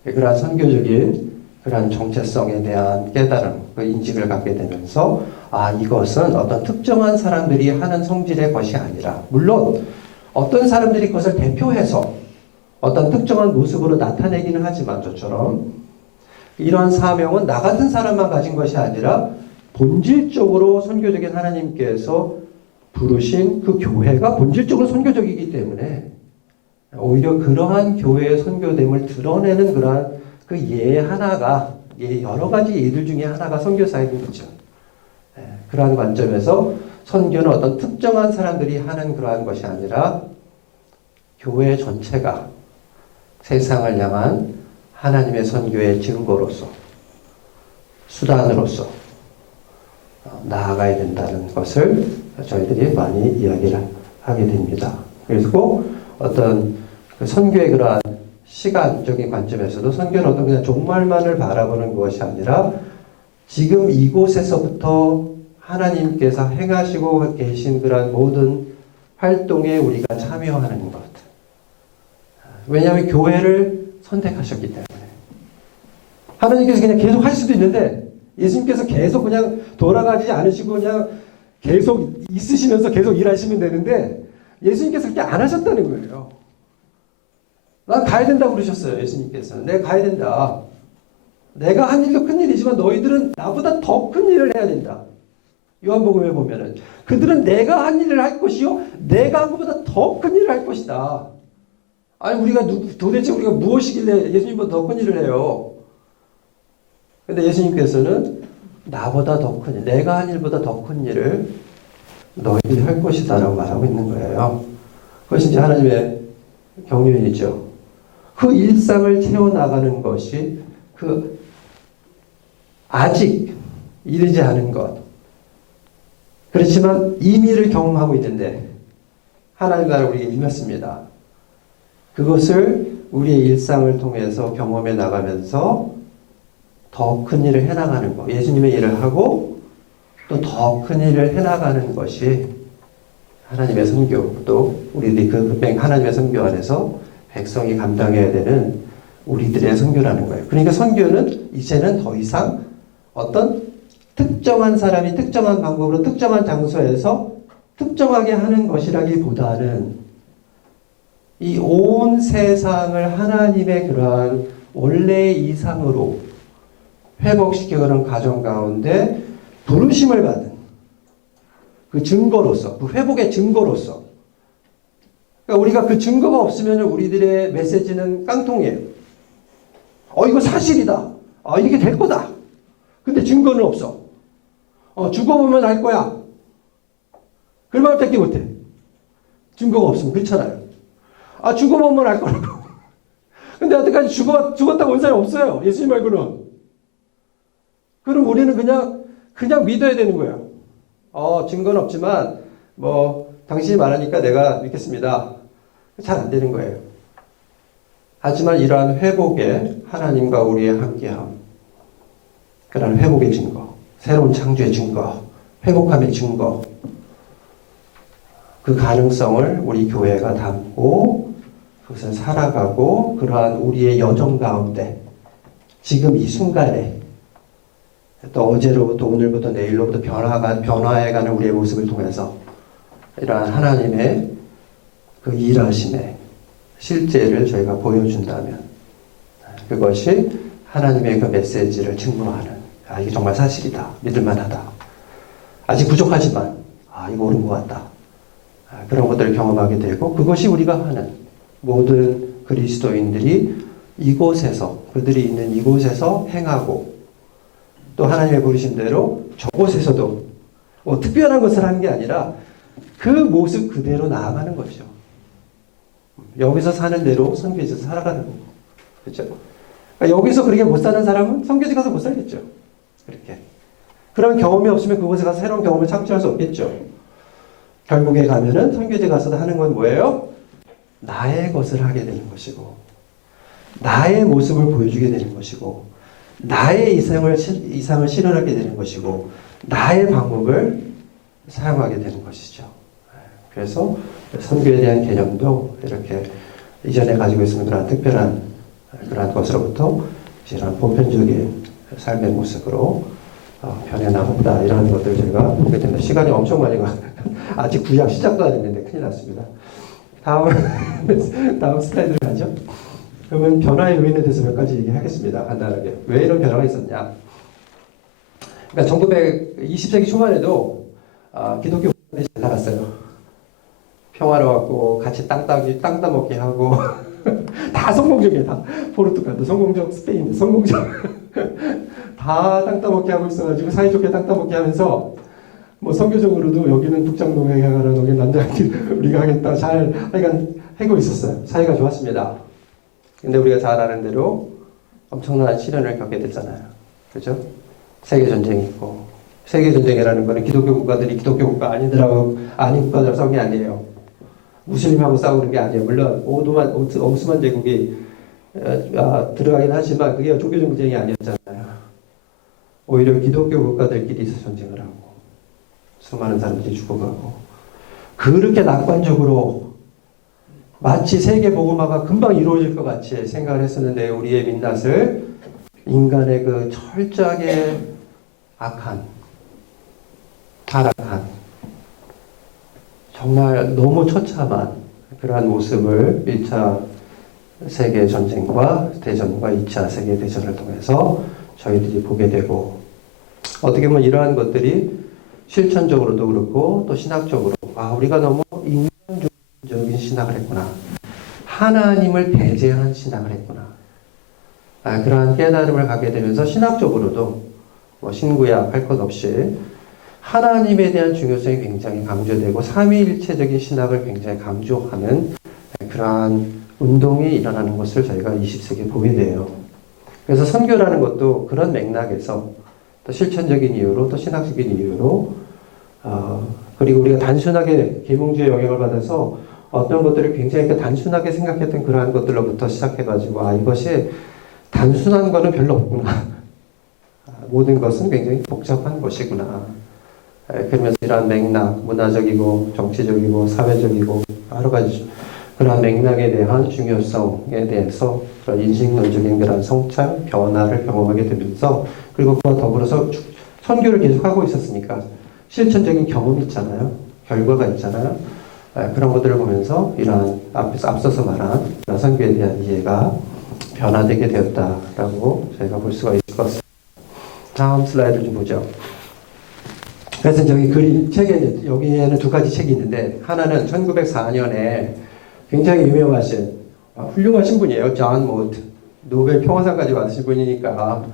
그러한 선교적인 그러한 정체성에 대한 깨달음, 그 인식을 갖게 되면서, 이것은 어떤 특정한 사람들이 하는 성질의 것이 아니라, 물론 어떤 사람들이 그것을 대표해서 어떤 특정한 모습으로 나타내기는 하지만, 저처럼 이러한 사명은 나 같은 사람만 가진 것이 아니라 본질적으로 선교적인 하나님께서 부르신 그 교회가 본질적으로 선교적이기 때문에, 오히려 그러한 교회의 선교됨을 드러내는 그러한 그 예 하나가, 여러 가지 예들 중에 하나가 선교사역인 거죠. 그러한 관점에서 선교는 어떤 특정한 사람들이 하는 그러한 것이 아니라 교회 전체가 세상을 향한 하나님의 선교의 증거로서, 수단으로서 나아가야 된다는 것을 저희들이 많이 이야기를 하게 됩니다. 그리고 어떤 그 선교의 그러한 시간적인 관점에서도 선교는 어떤 그냥 종말만을 바라보는 것이 아니라 지금 이곳에서부터 하나님께서 행하시고 계신 그러한 모든 활동에 우리가 참여하는 것. 왜냐하면 교회를 선택하셨기 때문에. 하나님께서 그냥 계속 할 수도 있는데, 예수님께서 계속 그냥 돌아가지 않으시고 그냥 계속 있으시면서 계속 일하시면 되는데, 예수님께서 그렇게 안 하셨다는 거예요. 난 가야 된다고 그러셨어요. 예수님께서는. 내가 가야 된다. 내가 한 일도 큰 일이지만 너희들은 나보다 더 큰 일을 해야 된다. 요한복음에 보면은 그들은 내가 한 일을 할 것이요 내가 한 것보다 더 큰 일을 할 것이다. 아니 도대체 우리가 무엇이길래 예수님보다 더 큰 일을 해요? 근데 예수님께서는 나보다 더 큰 일, 내가 한 일보다 더 큰 일을 너희들이 할 것이다 라고 말하고 있는 거예요. 그것이 이제 하나님의 경륜이죠. 그 일상을 채워나가는 것이 그 아직 이르지 않은 것, 그렇지만 이미를 경험하고 있는데 하나님 나라를 우리에게 임했습니다. 그것을 우리의 일상을 통해서 경험해 나가면서 더 큰 일을 해나가는 것, 예수님의 일을 하고 또 더 큰 일을 해나가는 것이 하나님의 선교, 또 우리들이 그 하나님의 선교 안에서 백성이 감당해야 되는 우리들의 선교라는 거예요. 그러니까 선교는 이제는 더 이상 어떤 특정한 사람이 특정한 방법으로 특정한 장소에서 특정하게 하는 것이라기보다는 이 온 세상을 하나님의 그러한 원래의 이상으로 회복시키는 과정 가운데 부르심을 받은 그 증거로서, 그 회복의 증거로서, 그러니까 우리가 그 증거가 없으면 우리들의 메시지는 깡통이에요. 이거 사실이다. 이렇게 될 거다. 근데 증거는 없어. 죽어보면 알 거야. 그 말밖에 못해. 증거가 없으면 그렇잖아요. 죽어보면 알 거라고. 근데 여태까지 죽었다고 온 사람이 없어요. 예수님 말고는. 그럼 우리는 그냥 믿어야 되는 거예요. 증거는 없지만 당신이 말하니까 내가 믿겠습니다. 잘 안 되는 거예요. 하지만 이러한 회복에 하나님과 우리의 함께함, 그러한 회복의 증거, 새로운 창조의 증거, 회복함의 증거, 그 가능성을 우리 교회가 담고 그것을 살아가고 그러한 우리의 여정 가운데 지금 이 순간에 또 어제로부터 오늘부터 내일로부터 변화해가는 우리의 모습을 통해서 이러한 하나님의 그 일하심의 실제를 저희가 보여준다면 그것이 하나님의 그 메시지를 증거하는 이게 정말 사실이다. 믿을만하다. 아직 부족하지만 이거 옳은 것 같다. 그런 것들을 경험하게 되고 그것이 우리가 하는 모든 그리스도인들이 이곳에서 그들이 있는 이곳에서 행하고 또 하나님의 부르심대로 저곳에서도 특별한 것을 하는 게 아니라 그 모습 그대로 나아가는 것이죠. 여기서 사는 대로 선교지에서 살아가는 거고. 그렇죠? 그러니까 여기서 그렇게 못 사는 사람은 선교지 가서 못 살겠죠. 그렇게. 그런 경험이 없으면 그곳에 가서 새로운 경험을 창출할 수 없겠죠. 결국에 가면은 선교지 가서 하는 건 뭐예요? 나의 것을 하게 되는 것이고 나의 모습을 보여주게 되는 것이고 나의 이상을 실현하게 되는 것이고 나의 방법을 사용하게 되는 것이죠. 그래서 선교에 대한 개념도 이렇게 이전에 가지고 있었던 그런 특별한 그런 것으로부터 이런 보편적인 삶의 모습으로 변해나간다 이런 것들을 저희가 보게 됩니다. 시간이 엄청 많이 가. 아직 구약 시작도 안 했는데 큰일 났습니다. 다음 슬라이드를 가죠. 그러면 변화의 요인에 대해서 몇 가지 얘기하겠습니다. 간단하게. 왜 이런 변화가 있었냐. 그러니까 20세기 초반에도 기독교 잘 나갔어요. 평화로웠고 같이 땅 따먹기 하고 다 성공적이에요. 다 포르투갈도 성공적, 스페인도 성공적 다 땅 따먹기 하고 있어가지고 사이좋게 땅 따먹기 하면서 선교적으로도 여기는 북장동에 가라 여기 남자끼리 우리가 하겠다 잘 하여간 하고 있었어요. 사이가 좋았습니다. 근데 우리가 잘 아는 대로 엄청난 시련을 겪게 됐잖아요. 그렇죠? 세계전쟁이 있고 세계전쟁이라는 거는 기독교 국가들이 기독교 국가 아닌 국가들 싸운 게 아니에요. 무슬림하고 싸우는 게 아니에요. 물론 오스만 제국이 들어가긴 하지만 그게 종교 전쟁이 아니었잖아요. 오히려 기독교 국가들끼리 전쟁을 하고 수많은 사람들이 죽어가고 그렇게 낙관적으로 마치 세계 복음화가 금방 이루어질 것 같이 생각을 했었는데 우리의 민낯을 인간의 그 철저하게 악한 타락한 정말 너무 처참한 그러한 모습을 1차 세계전쟁과 대전과 2차 세계대전을 통해서 저희들이 보게 되고 어떻게 보면 이러한 것들이 실천적으로도 그렇고 또 신학적으로 우리가 너무 인간적인 신학을 했구나. 하나님을 배제한 신학을 했구나. 그러한 깨달음을 갖게 되면서 신학적으로도 신구약 할 것 없이 하나님에 대한 중요성이 굉장히 강조되고 삼위일체적인 신학을 굉장히 강조하는 그러한 운동이 일어나는 것을 저희가 20세기에 보게 돼요. 그래서 선교라는 것도 그런 맥락에서 또 실천적인 이유로 또 신학적인 이유로 그리고 우리가 단순하게 계몽주의 영향을 받아서 어떤 것들을 굉장히 단순하게 생각했던 그러한 것들로부터 시작해가지고 이것이 단순한 거는 별로 없구나. 모든 것은 굉장히 복잡한 것이구나. 그러면서 이러한 맥락, 문화적이고 정치적이고 사회적이고 여러 가지 그러한 맥락에 대한 중요성에 대해서 그런 인식론적인 그런 성찰, 변화를 경험하게 되면서 그리고 그와 더불어서 선교를 계속하고 있었으니까 실천적인 경험이 있잖아요. 결과가 있잖아요. 그런 것들을 보면서 이러한 앞서서 말한 선교에 대한 이해가 변화되게 되었다라고 저희가 볼 수가 있을 것 같습니다. 다음 슬라이드 좀 보죠. 그래서 저기 책에 여기에는 두 가지 책이 있는데 하나는 1904년에 굉장히 유명하신 훌륭하신 분이에요. 존 모트. 노벨 평화상까지 받으신 분이니까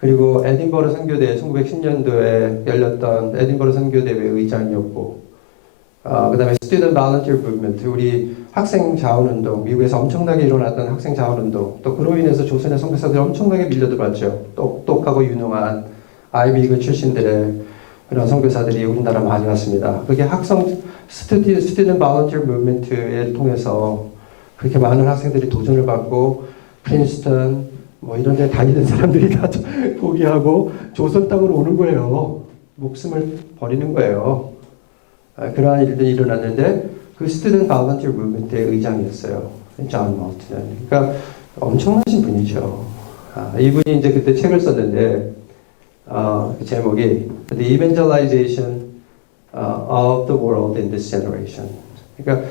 그리고 에딘버러 선교대 1910년도에 열렸던 에딘버러 선교대회 의장이었고, 그다음에 Student Volunteer Movement, 우리 학생 자원운동, 미국에서 엄청나게 일어났던 학생 자원운동, 또 그로 인해서 조선의 선교사들이 엄청나게 밀려들어왔죠. 똑똑하고 유능한 아이비리그 출신들의 그런 선교사들이 우리나라 많이 왔습니다. 그게 Student Volunteer Movement를 통해서 그렇게 많은 학생들이 도전을 받고 프린스턴 뭐 이런 데 다니는 사람들이 다 포기하고 조선 땅으로 오는 거예요. 목숨을 버리는 거예요. 그러한 일들이 일어났는데 그 스튜던트 발런티어 무브먼트의 의장이었어요. 존 몰튼은. 그러니까 엄청나신 분이죠. 이분이 이제 그때 책을 썼는데 그 제목이 The Evangelization of the World in this Generation. 그러니까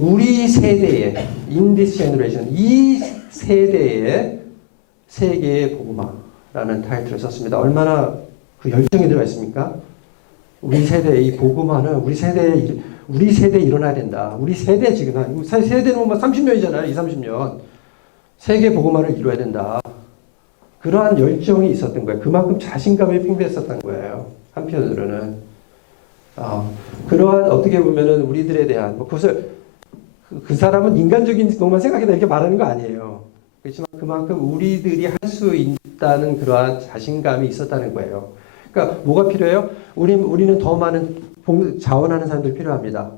우리 세대의 in this generation, 이 세대의 세계의 복음화라는 타이틀을 썼습니다. 얼마나 그 열정이 들어 있습니까? 우리 세대의 이 복음화는 우리 세대에 일어나야 된다. 우리 세대 지금 세대는 뭐 30년이잖아요. 20, 30년. 세계 복음화를 이루어야 된다. 그러한 열정이 있었던 거예요. 그만큼 자신감이 팽배했었던 거예요. 한편으로는 그러한 어떻게 보면은 우리들에 대한 뭐 그것을 그 사람은 인간적인 것만 생각해서 이렇게 말하는 거 아니에요. 그렇지만 그만큼 우리들이 할 수 있다는 그러한 자신감이 있었다는 거예요. 그러니까 뭐가 필요해요? 우리는 더 많은 자원하는 사람들이 필요합니다.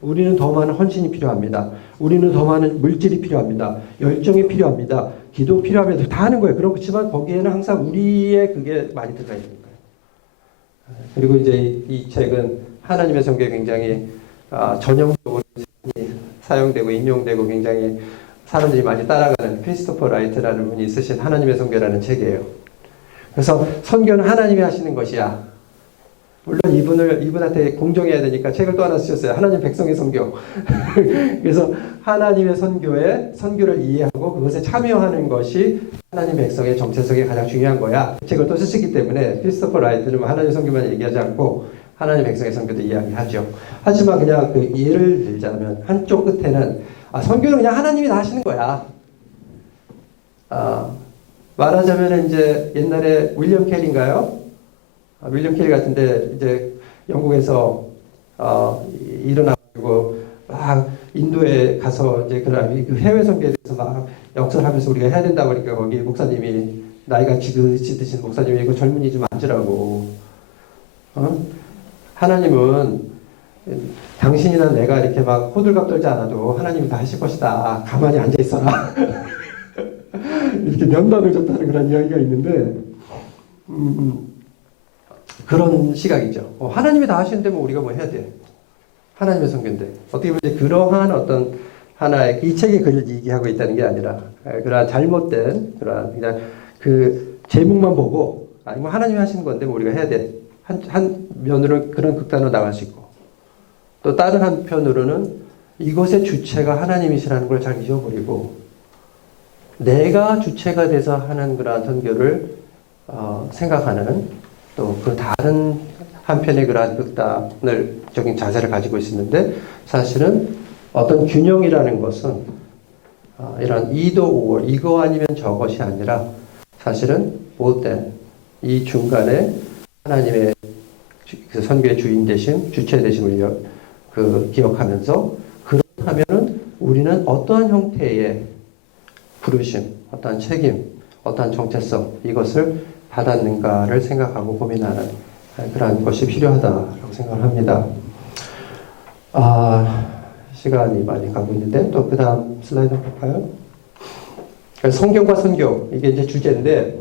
우리는 더 많은 헌신이 필요합니다. 우리는 더 많은 물질이 필요합니다. 열정이 필요합니다. 기도 필요합니다. 다 하는 거예요. 그렇지만 거기에는 항상 우리의 그게 많이 들어가 있는 거예요. 그리고 이제 이 책은 하나님의 성경에 굉장히 전형적으로 사용되고 인용되고 굉장히 사람들이 많이 따라가는 크리스토퍼 라이트라는 분이 쓰신 하나님의 선교라는 책이에요. 그래서 선교는 하나님이 하시는 것이야. 물론 이분한테 공정해야 되니까 책을 또 하나 쓰셨어요. 하나님 백성의 선교. 그래서 하나님의 선교를 이해하고 그것에 참여하는 것이 하나님 백성의 정체성이 가장 중요한 거야. 책을 또 쓰시기 때문에 크리스토퍼 라이트는 하나님 선교만 얘기하지 않고 하나님 백성의 선교도 이야기하죠. 하지만 그냥 그 예를 들자면 한쪽 끝에는 선교는 그냥 하나님이 다 하시는 거야. 말하자면 이제 옛날에 윌리엄 캐리인가요? 윌리엄 캐리 같은데 이제 영국에서 일어나고 인도에 가서 이제 그 해외 선교에 대해서 막 역설하면서 우리가 해야 된다고 그러니까 거기 목사님이 나이가 지드신 목사님이 이거 젊은이 좀 앉으라고. 하나님은 당신이나 내가 이렇게 막 호들갑 떨지 않아도 하나님이 다 하실 것이다. 가만히 앉아 있어라. 이렇게 면담을 줬다는 그런 이야기가 있는데, 그런 시각이죠. 하나님이 다 하시는데 뭐 우리가 뭐 해야 돼? 하나님의 선교인데. 어떻게 보면 이제 그러한 어떤 하나의 이 책이 그를 얘기하고 있다는 게 아니라 그러한 잘못된 그러한 그냥 그 제목만 보고 아니면 하나님이 하시는 건데 뭐 우리가 해야 돼. 한 면으로 그런 극단으로 나갈 수 있고 또 다른 한편으로는 이것의 주체가 하나님이시라는 걸 잘 잊어버리고 내가 주체가 돼서 하는 그러한 선교를 생각하는 또 그 다른 한편의 그러한 극단적인 자세를 가지고 있었는데 사실은 어떤 균형이라는 것은 이런 either or 이거 아니면 저것이 아니라 사실은 못된 이 중간에 하나님의 그 선교의 주인 되심, 주체 되심을 기억하면서 그렇다면은 우리는 어떠한 형태의 부르심, 어떠한 책임, 어떠한 정체성 이것을 받았는가를 생각하고 고민하는 그러한 것이 필요하다라고 생각을 합니다. 시간이 많이 가고 있는데 또 그 다음 슬라이드 한번 볼까요? 성경과 선교 이게 이제 주제인데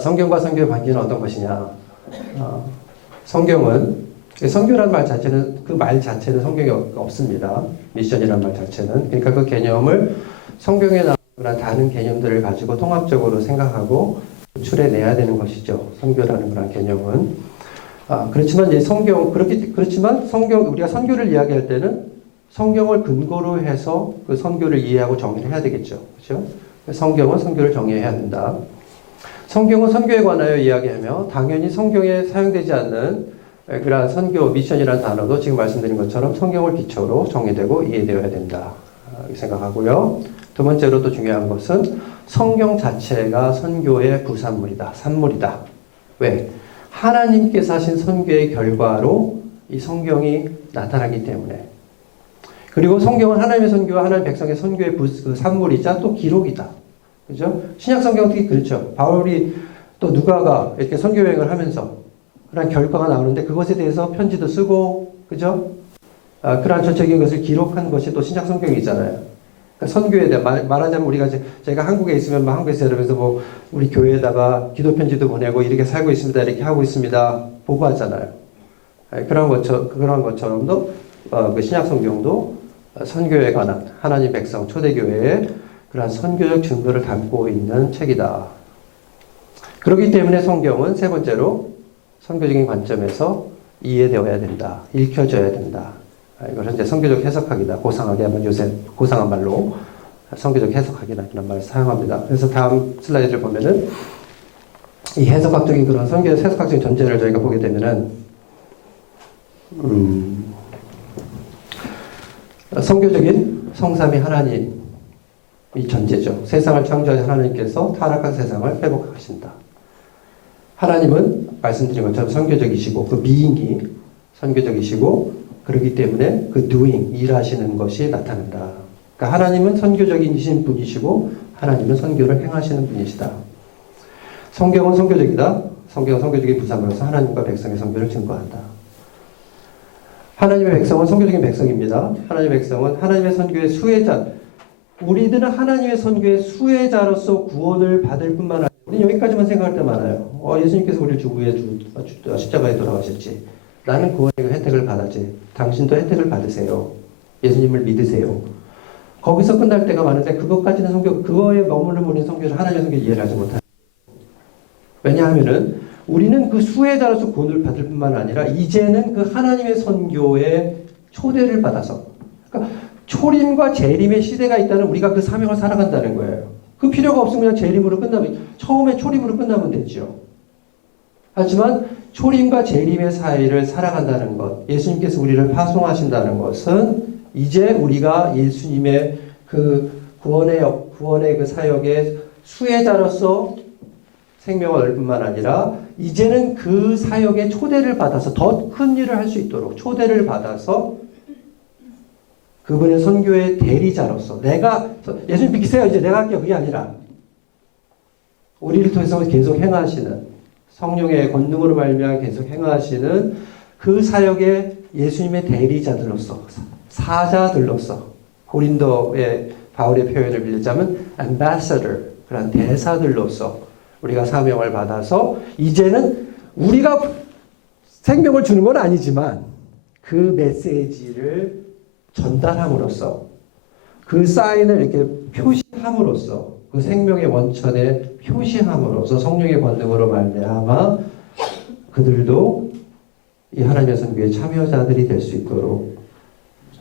성경과 선교의 관계는 어떤 것이냐? 성경은 선교라는 말 자체는 그 말 자체는 성경에 없습니다. 미션이라는 말 자체는 그러니까 그 개념을 성경에 나오는 다른 개념들을 가지고 통합적으로 생각하고 추려내야 되는 것이죠. 선교라는 그런 개념은 그렇지만 이제 그렇지만 우리가 선교를 이야기할 때는 성경을 근거로 해서 그 선교를 이해하고 정의를 해야 되겠죠. 그렇죠? 성경은 선교를 정의해야 된다. 성경은 선교에 관하여 이야기하며 당연히 성경에 사용되지 않는 그러한 선교 미션이라는 단어도 지금 말씀드린 것처럼 성경을 기초로 정의되고 이해되어야 된다. 생각하고요. 두 번째로 또 중요한 것은 성경 자체가 선교의 부산물이다, 산물이다. 왜? 하나님께서 하신 선교의 결과로 이 성경이 나타나기 때문에. 그리고 성경은 하나님의 선교와 하나님의 백성의 선교의 그 산물이자 또 기록이다. 그죠? 신약 성경 특히 그렇죠. 바울이 또 누가가 이렇게 선교 여행을 하면서 그런 결과가 나오는데 그것에 대해서 편지도 쓰고, 그죠? 그러한 전체적인 것을 기록한 것이 또 신약 성경이잖아요. 그러니까 선교에 대해 말하자면 우리가 제가 한국에 있으면 뭐 한국에서 이러면서 뭐 우리 교회에다가 기도 편지도 보내고 이렇게 살고 있습니다, 이렇게 하고 있습니다, 보고하잖아요. 그런 것처럼도 그 신약 성경도 선교에 관한 하나님 백성 초대교회의 그러한 선교적 증거를 담고 있는 책이다. 그렇기 때문에 성경은 세 번째로 선교적인 관점에서 이해되어야 된다, 읽혀져야 된다. 이것은 이제 선교적 해석학이다. 고상하게 하면 요새 고상한 말로 선교적 해석학이라는 말을 사용합니다. 그래서 다음 슬라이드를 보면은 이 해석학적인 그런 선교적 해석학적인 전제를 저희가 보게 되면은 선교적인 성삼위 하나님이 전제죠. 세상을 창조하신 하나님께서 타락한 세상을 회복하신다. 하나님은 말씀드린 것처럼 선교적이시고 그 being이 선교적이시고 그렇기 때문에 그 doing, 일하시는 것이 나타난다. 그러니까 하나님은 선교적이신 분이시고 하나님은 선교를 행하시는 분이시다. 성경은 선교적이다. 성경은 선교적인 부산으로서 하나님과 백성의 선교를 증거한다. 하나님의 백성은 선교적인 백성입니다. 하나님의 백성은 하나님의 선교의 수혜자. 우리들은 하나님의 선교의 수혜자로서 구원을 받을 뿐만 아니라 우리 여기까지만 생각할 때 많아요. 예수님께서 우리를 주구에 십자가에 돌아가셨지. 나는 구원의 혜택을 받았지. 당신도 혜택을 받으세요. 예수님을 믿으세요. 거기서 끝날 때가 많은데 그것까지는 성교, 그거에 머무르는 우리는 성교를 하나님의 선교를 이해를 하지 못합니다. 왜냐하면은 우리는 그 수혜자로서 구원을 받을 뿐만 아니라 이제는 그 하나님의 선교의 초대를 받아서, 그러니까 초림과 재림의 시대가 있다는 우리가 그 사명을 살아간다는 거예요. 그 필요가 없으면 그냥 재림으로 끝나면, 처음에 초림으로 끝나면 되죠. 하지만 초림과 재림의 사이를 살아간다는 것, 예수님께서 우리를 파송하신다는 것은 이제 우리가 예수님의 그 구원의 그 사역의 수혜자로서 생명을 얻을 뿐만 아니라 이제는 그 사역의 초대를 받아서 더 큰 일을 할 수 있도록 초대를 받아서 그분의 선교의 대리자로서 내가 예수님 믿기세요. 이제 내가 할게요. 그게 아니라 우리를 통해서 계속 행하시는 성령의 권능으로 말미암아 계속 행하시는 그 사역의 예수님의 대리자들로서 사자들로서 고린도의 바울의 표현을 빌리자면 ambassador 그런 대사들로서 우리가 사명을 받아서 이제는 우리가 생명을 주는 건 아니지만 그 메시지를 전달함으로써 그 사인을 이렇게 표시함으로써 그 생명의 원천에 표시함으로써 성령의 권능으로 말미암아 그들도 이 하나님의 선교의 참여자들이 될 수 있도록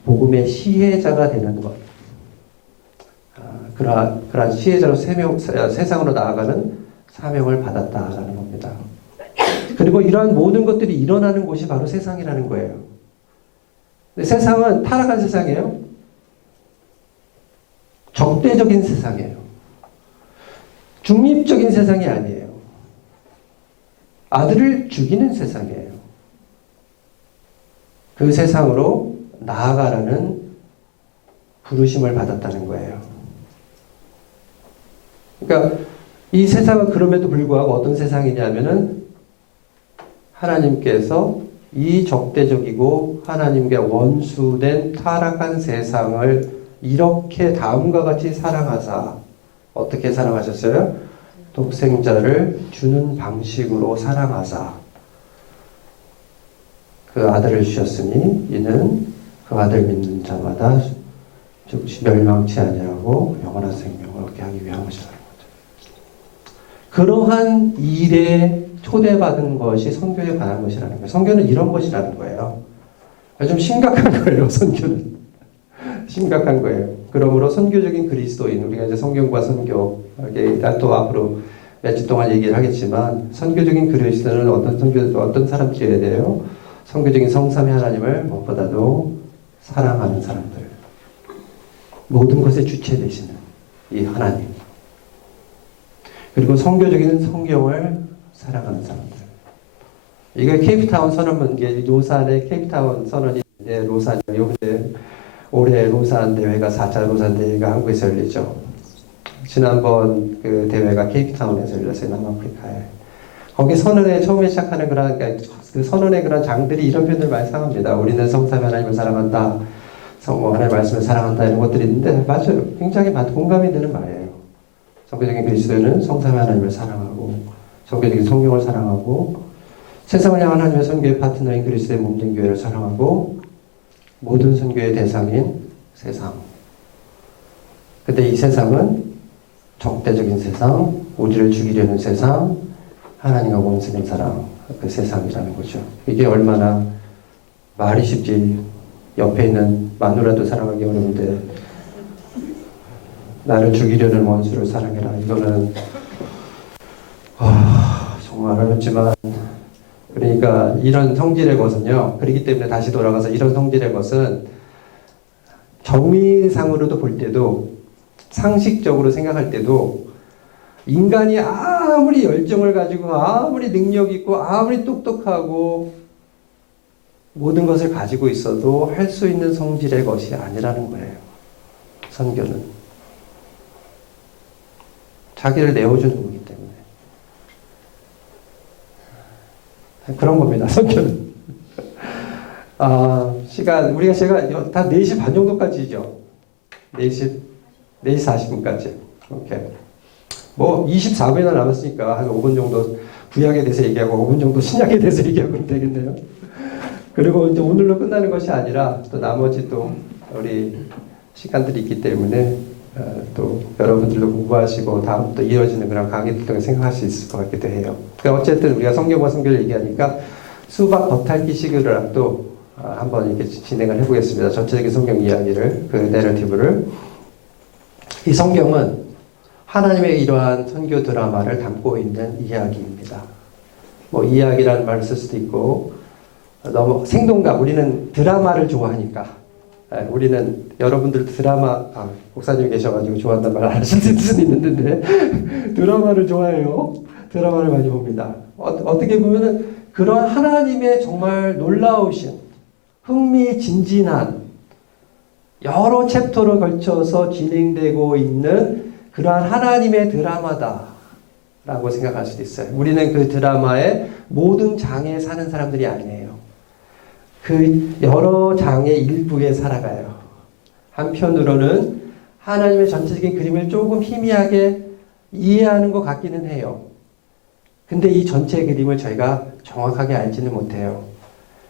복음의 시혜자가 되는 것. 그러한 시혜자로 세상으로 나아가는 사명을 받았다라는 겁니다. 그리고 이러한 모든 것들이 일어나는 곳이 바로 세상이라는 거예요. 근데 세상은 타락한 세상이에요. 적대적인 세상이에요. 중립적인 세상이 아니에요. 아들을 죽이는 세상이에요. 그 세상으로 나아가라는 부르심을 받았다는 거예요. 그러니까 이 세상은 그럼에도 불구하고 어떤 세상이냐면은 하나님께서 이 적대적이고 하나님께 원수된 타락한 세상을 이렇게 다음과 같이 사랑하사 어떻게 사랑하셨어요? 독생자를 주는 방식으로 사랑하사 그 아들을 주셨으니 이는 그 아들 믿는 자마다 멸망치 아니하고 영원한 생명을 얻게 하기 위한 것이라는 거죠. 그러한 일에 초대받은 것이 선교에 관한 것이라는 거예요. 선교는 이런 것이라는 거예요. 좀 심각한 거예요. 선교는 심각한 거예요. 그러므로 선교적인 그리스도인, 우리가 이제 성경과 선교, 또 앞으로 몇 주 동안 얘기를 하겠지만, 선교적인 그리스도는 어떤 사람들이어야 돼요? 선교적인 성삼위 하나님을 무엇보다도 사랑하는 사람들. 모든 것의 주체 되시는 이 하나님. 그리고 선교적인 성경을 사랑하는 사람들. 이게 케이프타운 선언문, 이게 로산의 케이프타운 선언이 있는데, 로산, 요번에 올해 로산 대회가 4차 로산 대회가 한국에서 열리죠. 지난번 그 대회가 케이프타운에서 열렸어요, 남아프리카에. 거기 선언에 처음에 시작하는 그 선언의 그런 장들이 이런 표현을 많이 사용합니다. 우리는 성삼위 하나님을 사랑한다. 하나님의 말씀을 사랑한다. 이런 것들이 있는데, 맞아요. 굉장히 공감이 되는 말이에요. 성교적인 그리스도인은 성삼위 하나님을 사랑하고, 성교적인 성경을 사랑하고, 세상을 향한 하나님의 선교의 파트너인 그리스도의 몸된 교회를 사랑하고, 모든 선교의 대상인 세상. 근데 이 세상은 적대적인 세상, 우리를 죽이려는 세상, 하나님과 원수된 사랑, 그 세상이라는 거죠. 이게 얼마나 말이 쉽지. 옆에 있는 마누라도 사랑하기 어려운데 나를 죽이려는 원수를 사랑해라. 이거는 정말 어렵지만, 그러니까 이런 성질의 것은요. 그렇기 때문에 다시 돌아가서 이런 성질의 것은 정의상으로도 볼 때도, 상식적으로 생각할 때도, 인간이 아무리 열정을 가지고 아무리 능력 있고 아무리 똑똑하고 모든 것을 가지고 있어도 할 수 있는 성질의 것이 아니라는 거예요. 선교는 자기를 내어주는 거기 때문에 그런 겁니다. 선교는. 시간 제가 다 4시 반 정도까지죠. 4시 40분까지. 오케이. 뭐 24분이나 남았으니까 한 5분 정도 구약에 대해서 얘기하고 5분 정도 신약에 대해서 얘기하면 되겠네요. 그리고 이제 오늘로 끝나는 것이 아니라 또 나머지 또 우리 시간들이 있기 때문에 또 여러분들도 공부하시고 다음 또 이어지는 그런 강의들 통해 생각할 수 있을 것 같기도 해요. 그러니까 어쨌든 우리가 성경과 성교를 얘기하니까 수박 겉핥기식으로 또 한번 이렇게 진행을 해보겠습니다. 전체적인 성경 이야기를, 그 내러티브를. 이 성경은 하나님의 이러한 선교 드라마를 담고 있는 이야기입니다. 뭐 이야기라는 말을 쓸 수도 있고, 너무 생동감, 우리는 드라마를 좋아하니까, 우리는 여러분들 드라마, 목사님 계셔가지고 좋아한다는 말 안 하실 수는 있는데 드라마를 좋아해요. 드라마를 많이 봅니다. 어떻게 보면은 그런 하나님의 정말 놀라우신, 흥미진진한 여러 챕터로 걸쳐서 진행되고 있는 그러한 하나님의 드라마다라고 생각할 수도 있어요. 우리는 그 드라마의 모든 장에 사는 사람들이 아니에요. 그 여러 장의 일부에 살아가요. 한편으로는 하나님의 전체적인 그림을 조금 희미하게 이해하는 것 같기는 해요. 근데 이 전체 그림을 저희가 정확하게 알지는 못해요.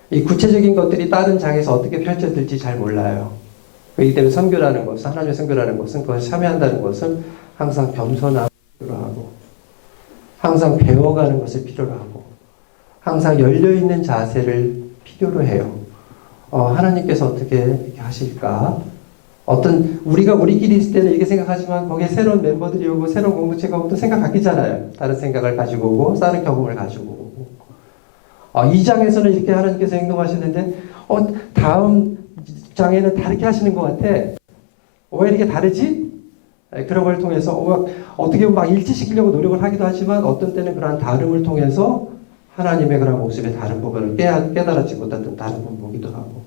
이 구체적인 것들이 다른 장에서 어떻게 펼쳐질지 잘 몰라요. 그렇기 때문에 선교라는 것은, 하나님의 선교라는 것은, 그걸 참여한다는 것은 항상 겸손함을 필요로 하고, 항상 배워가는 것을 필요로 하고, 항상 열려있는 자세를 필요로 해요. 하나님께서 어떻게 이렇게 하실까? 우리가 우리끼리 있을 때는 이렇게 생각하지만 거기에 새로운 멤버들이 오고 새로운 공동체가 오고 또 생각 바뀌잖아요. 다른 생각을 가지고 오고 다른 경험을 가지고 오고. 이 장에서는 이렇게 하나님께서 행동하시는데 다음 장에는 다르게 하시는 것 같아. 왜 이렇게 다르지? 그런 걸 통해서 어떻게 보면 막 일치시키려고 노력을 하기도 하지만 어떤 때는 그러한 다름을 통해서 하나님의 그런 모습의 다른 부분을 깨달았지 못했던 다른 부분을 보기도 하고.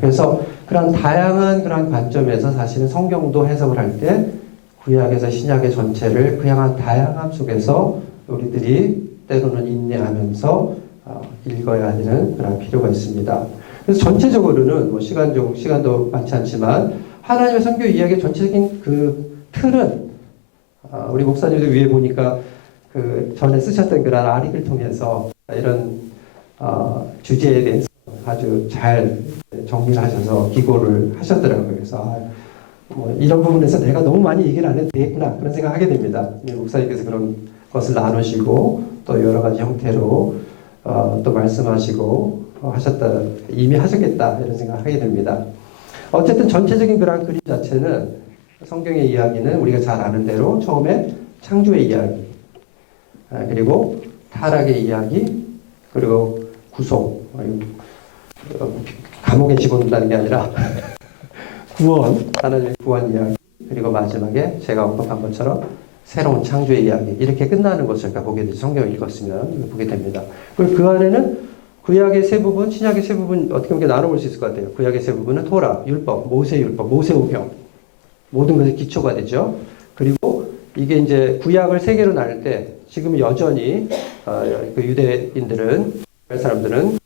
그래서 그런 다양한 그런 관점에서 사실은 성경도 해석을 할 때 구약에서 신약의 전체를 그 향한 다양함 속에서 우리들이 때로는 인내하면서 읽어야 하는 그런 필요가 있습니다. 그래서 전체적으로는 뭐 시간도 많지 않지만 하나님의 선교 이야기의 전체적인 그 틀은 우리 목사님들 위에 보니까 그 전에 쓰셨던 그런 아릭을 통해서 이런 주제에 대해서 아주 잘 정리를 하셔서 기고를 하셨더라고요. 그래서 뭐 이런 부분에서 내가 너무 많이 얘기를 안 해도 되겠구나 그런 생각하게 됩니다. 목사님께서 그런 것을 나누시고 또 여러 가지 형태로 또 말씀하시고 이미 하셨겠다 이런 생각을 하게 됩니다. 어쨌든 전체적인 그런 그림 자체는 성경의 이야기는 우리가 잘 아는 대로 처음에 창조의 이야기, 그리고 타락의 이야기, 그리고 구속, 감옥에 집어넣는다는 게 아니라 구원, 하나님의 구원 이야기, 그리고 마지막에 제가 언급한 것처럼 새로운 창조의 이야기, 이렇게 끝나는 것을 우리가 보게 되죠. 성경을 읽었으면 보게 됩니다. 그리고 그 안에는 구약의 세 부분, 신약의 세 부분 어떻게 보면 나눠볼 수 있을 것 같아요. 구약의 세 부분은 토라, 율법, 모세율법, 모세오경, 모든 것의 기초가 되죠. 그리고 이게 이제 구약을 세 개로 나눌 때 지금 여전히 그 유대인들은, 사람들은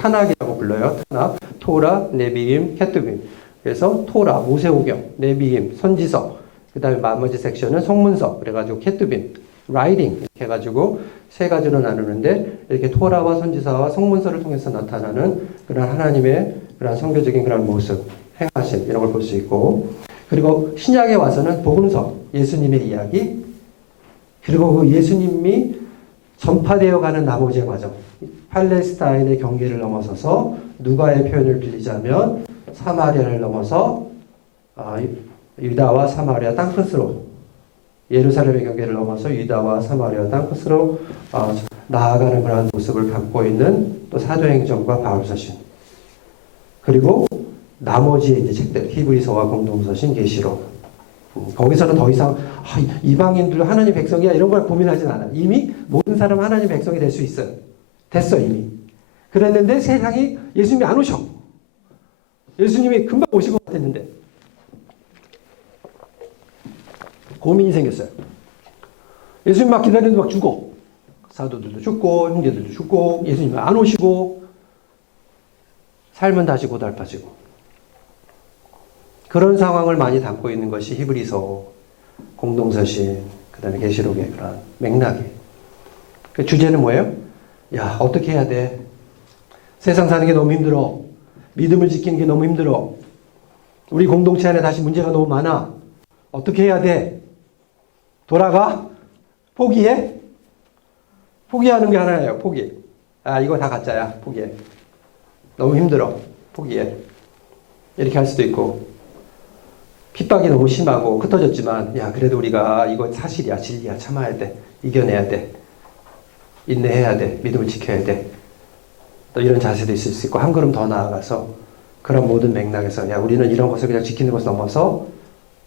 타낙이라고 불러요. 타낙, 토라, 네비임, 케투빔. 그래서 토라, 모세오경, 네비임, 선지서. 그 다음에 나머지 섹션은 성문서. 그래가지고 케투빔, 라이딩 이렇게 해가지고 세 가지로 나누는데, 이렇게 토라와 선지서와 성문서를 통해서 나타나는 그런 하나님의 그런 선교적인 그런 모습, 행하심 이런 걸 볼 수 있고, 그리고 신약에 와서는 복음서, 예수님의 이야기, 그리고 그 예수님이 전파되어 가는 나머지의 과정, 팔레스타인의 경계를 넘어서서 누가의 표현을 빌리자면 사마리아를 넘어서 유다와 사마리아 땅끝으로, 예루살렘의 경계를 넘어서 유다와 사마리아 땅끝으로 나아가는 그러한 모습을 갖고 있는 또 사도행전과 바울서신, 그리고 나머지 이제 책들, 히브리서와 공동서신, 계시록. 거기서는 더 이상 이방인들 하나님 백성이야 이런 걸 고민하진 않아. 이미 모든 사람 하나님 백성이 될 수 있어요. 됐어 이미. 그랬는데 세상이 예수님이 안 오셔. 예수님이 금방 오실 것 같았는데 고민이 생겼어요. 예수님 막 기다리는데 막 죽어. 사도들도 죽고 형제들도 죽고 예수님이 안 오시고 삶은 다시 고달파지고, 그런 상황을 많이 담고 있는 것이 히브리서, 공동서신, 그 다음에 계시록의 그런 맥락이. 그 주제는 뭐예요? 야, 어떻게 해야 돼? 세상 사는 게 너무 힘들어. 믿음을 지키는 게 너무 힘들어. 우리 공동체 안에 다시 문제가 너무 많아. 어떻게 해야 돼? 돌아가? 포기해? 포기하는 게 하나예요. 포기. 아, 이거 다 가짜야. 포기해. 너무 힘들어. 포기해. 이렇게 할 수도 있고, 핍박이 너무 심하고 흩어졌지만, 야, 그래도 우리가 이거 사실이야, 진리야, 참아야 돼, 이겨내야 돼, 인내해야 돼, 믿음을 지켜야 돼. 또 이런 자세도 있을 수 있고, 한 걸음 더 나아가서 그런 모든 맥락에서, 야, 우리는 이런 것을 그냥 지키는 것을 넘어서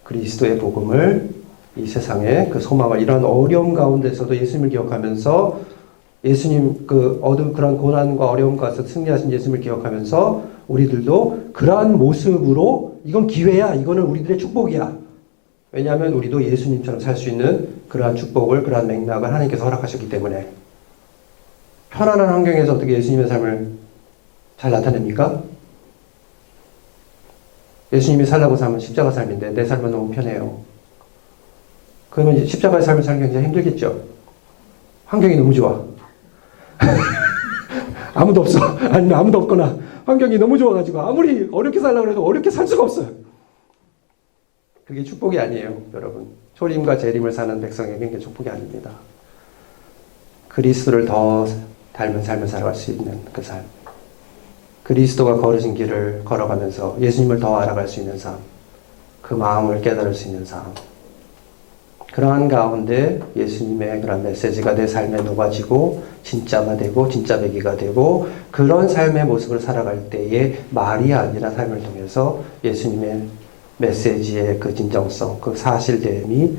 그리스도의 복음을, 이 세상에 그 소망을, 이런 어려움 가운데서도 예수님을 기억하면서, 예수님 그 얻은 그런 고난과 어려움 가운데서 승리하신 예수님을 기억하면서 우리들도 그러한 모습으로, 이건 기회야, 이거는 우리들의 축복이야. 왜냐하면 우리도 예수님처럼 살 수 있는 그러한 축복을, 그러한 맥락을 하나님께서 허락하셨기 때문에. 편안한 환경에서 어떻게 예수님의 삶을 잘 나타냅니까? 예수님이 살라고 삶은 십자가 삶인데 내 삶은 너무 편해요. 그러면 십자가의 삶을 살기 굉장히 힘들겠죠. 환경이 너무 좋아. 아무도 없어. 아니면 아무도 없거나 환경이 너무 좋아가지고 아무리 어렵게 살려고 해도 어렵게 살 수가 없어요. 그게 축복이 아니에요, 여러분. 초림과 재림을 사는 백성에게 그게 축복이 아닙니다. 그리스도를 더 닮은 삶을 살아갈 수 있는 그 삶. 그리스도가 걸으신 길을 걸어가면서 예수님을 더 알아갈 수 있는 삶. 그 마음을 깨달을 수 있는 삶. 그러한 가운데 예수님의 그런 메시지가 내 삶에 녹아지고 진짜가 되고 진짜 배기가 되고, 그런 삶의 모습을 살아갈 때에 말이 아니라 삶을 통해서 예수님의 메시지의 그 진정성, 그 사실됨이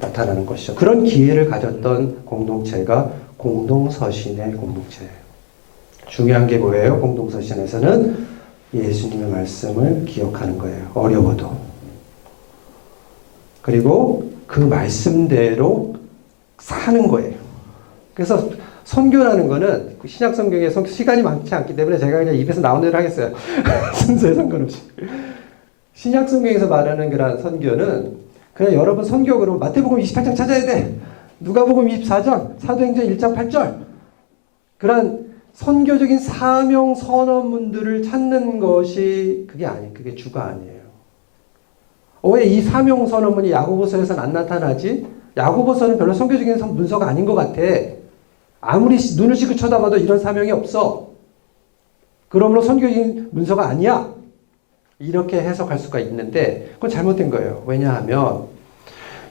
나타나는 것이죠. 그런 기회를 가졌던 공동체가 공동서신의 공동체예요. 중요한 게 뭐예요? 공동서신에서는 예수님의 말씀을 기억하는 거예요. 어려워도. 그리고 그 말씀대로 사는 거예요. 그래서 선교라는 거는 신약 성경에 시간이 많지 않기 때문에 제가 그냥 입에서 나오는 대로 하겠어요. 순서에 상관없이. 신약 성경에서 말하는 그런 선교는 그냥 여러분 선교 그러면 마태복음 28장 찾아야 돼. 누가복음 24장, 사도행전 1장 8절. 그런 선교적인 사명 선언문들을 찾는 것이 그게 아니에요. 그게 주가 아니에요. 왜 이 사명 선언문이 야고보서에서는 안 나타나지? 야고보서는 별로 선교적인 문서가 아닌 것 같아. 아무리 눈을 씻고 쳐다봐도 이런 사명이 없어. 그러므로 선교적인 문서가 아니야. 이렇게 해석할 수가 있는데 그건 잘못된 거예요. 왜냐하면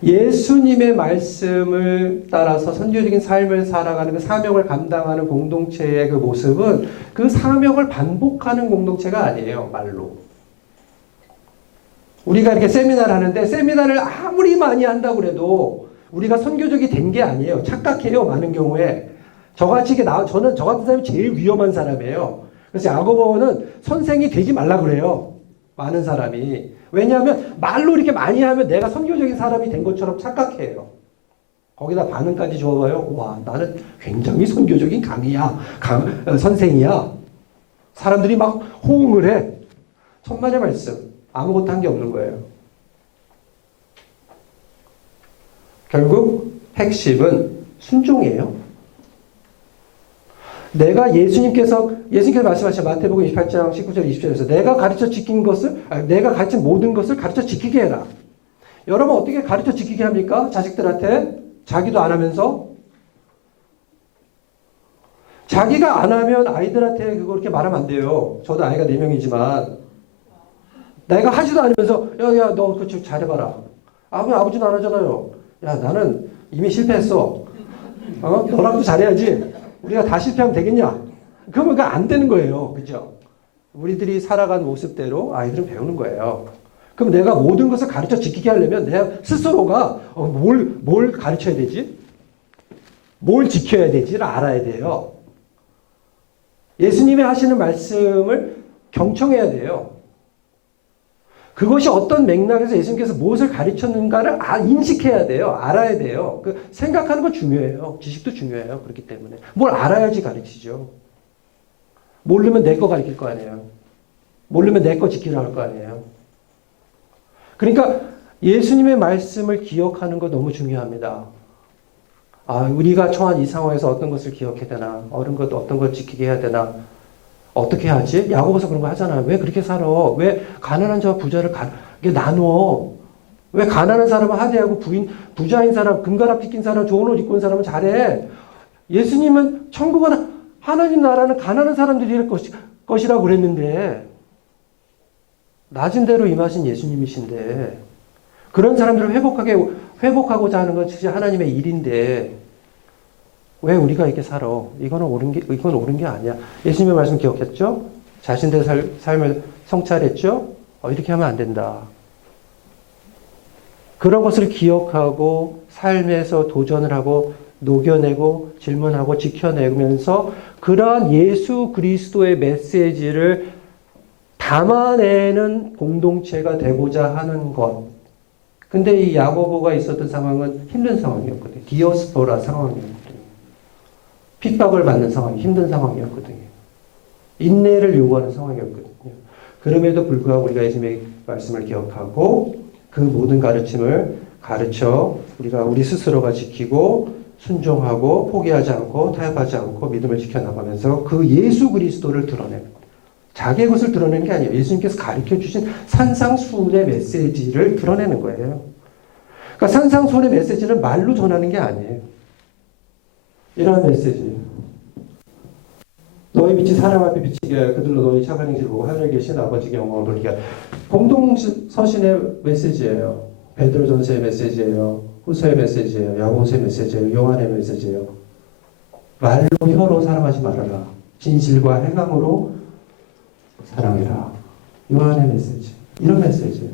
예수님의 말씀을 따라서 선교적인 삶을 살아가는 그 사명을 감당하는 공동체의 그 모습은 그 사명을 반복하는 공동체가 아니에요. 말로. 우리가 이렇게 세미나를 하는데 세미나를 아무리 많이 한다고 그래도 우리가 선교적이 된 게 아니에요. 착각해요. 많은 경우에. 저같이 저는 저 같은 사람이 제일 위험한 사람이에요. 그래서 야고보는 선생이 되지 말라 그래요. 많은 사람이. 왜냐하면 말로 이렇게 많이 하면 내가 선교적인 사람이 된 것처럼 착각해요. 거기다 반응까지 줘봐요. 와, 나는 굉장히 선교적인 선생이야. 사람들이 막 호응을 해. 천만의 말씀. 아무것도 한 게 없는 거예요. 결국 핵심은 순종이에요. 내가 예수님께서 말씀하신 마태복음 28장 19절 20절에서 내가 가르친 모든 것을 가르쳐 지키게 해라. 여러분 어떻게 가르쳐 지키게 합니까? 자식들한테 자기도 안 하면서 자기가 안 하면 아이들한테 그거 그렇게 말하면 안 돼요. 저도 아이가 4명이지만 내가 하지도 않으면서 야 너 그거 좀 잘해봐라. 왜 아버지는 안 하잖아요. 야 나는 이미 실패했어. 너랑도 잘해야지. 우리가 다 실패하면 되겠냐? 그러면 그거 안 되는 거예요. 그죠? 우리들이 살아간 모습대로 아이들은 배우는 거예요. 그럼 내가 모든 것을 가르쳐 지키게 하려면 내가 스스로가 뭘 가르쳐야 되지? 뭘 지켜야 되지를 알아야 돼요. 예수님이 하시는 말씀을 경청해야 돼요. 그것이 어떤 맥락에서 예수님께서 무엇을 가르쳤는가를 인식해야 돼요. 알아야 돼요. 생각하는 건 중요해요. 지식도 중요해요. 그렇기 때문에. 뭘 알아야지 가르치죠. 모르면 내 거 가르칠 거 아니에요. 모르면 내 거 지키려 할 거 아니에요. 그러니까 예수님의 말씀을 기억하는 거 너무 중요합니다. 우리가 처한 이 상황에서 어떤 것을 기억해야 되나? 어떤 것 지키게 해야 되나? 어떻게 하지? 야고보서 그런 거 하잖아요. 왜 그렇게 살아? 왜 가난한 자와 부자를 나누어? 왜 가난한 사람은 하대하고 부자인 사람, 금가락 찢긴 사람, 좋은 옷 입고 온 사람은 잘해? 예수님은 천국은 하나님 나라는 가난한 사람들이 할 것이라고 그랬는데 낮은 대로 임하신 예수님이신데 그런 사람들을 회복하고자 하는 것이 하나님의 일인데 왜 우리가 이렇게 살아? 이건 옳은 게 아니야. 예수님의 말씀 기억했죠? 자신들의 삶을 성찰했죠? 이렇게 하면 안 된다. 그런 것을 기억하고 삶에서 도전을 하고 녹여내고 질문하고 지켜내면서 그러한 예수 그리스도의 메시지를 담아내는 공동체가 되고자 하는 것. 근데 이 야고보가 있었던 상황은 힘든 상황이었거든요. 디오스포라 상황이었거든요. 핍박을 받는 상황, 힘든 상황이었거든요. 인내를 요구하는 상황이었거든요. 그럼에도 불구하고 우리가 예수님의 말씀을 기억하고 그 모든 가르침을 가르쳐 우리 스스로가 지키고 순종하고 포기하지 않고 타협하지 않고 믿음을 지켜나가면서 그 예수 그리스도를 드러내는 거예요. 자기의 것을 드러내는 게 아니에요. 예수님께서 가르쳐 주신 산상수훈의 메시지를 드러내는 거예요. 그러니까 산상수훈의 메시지는 말로 전하는 게 아니에요. 이러한 메시지. 너희 빛이 사람 앞에 비치게 하여 그들로 너희 착한 행실을 보고 하늘에 계신 아버지께 영광을 돌리게 하라. 공동서신의 메시지예요. 베드로전서의 메시지예요. 후서의 메시지예요. 야고보서의 메시지예요. 요한의 메시지예요. 말로 혀로 사랑하지 말아라. 진실과 행함으로 사랑해라. 요한의 메시지. 이런 메시지예요.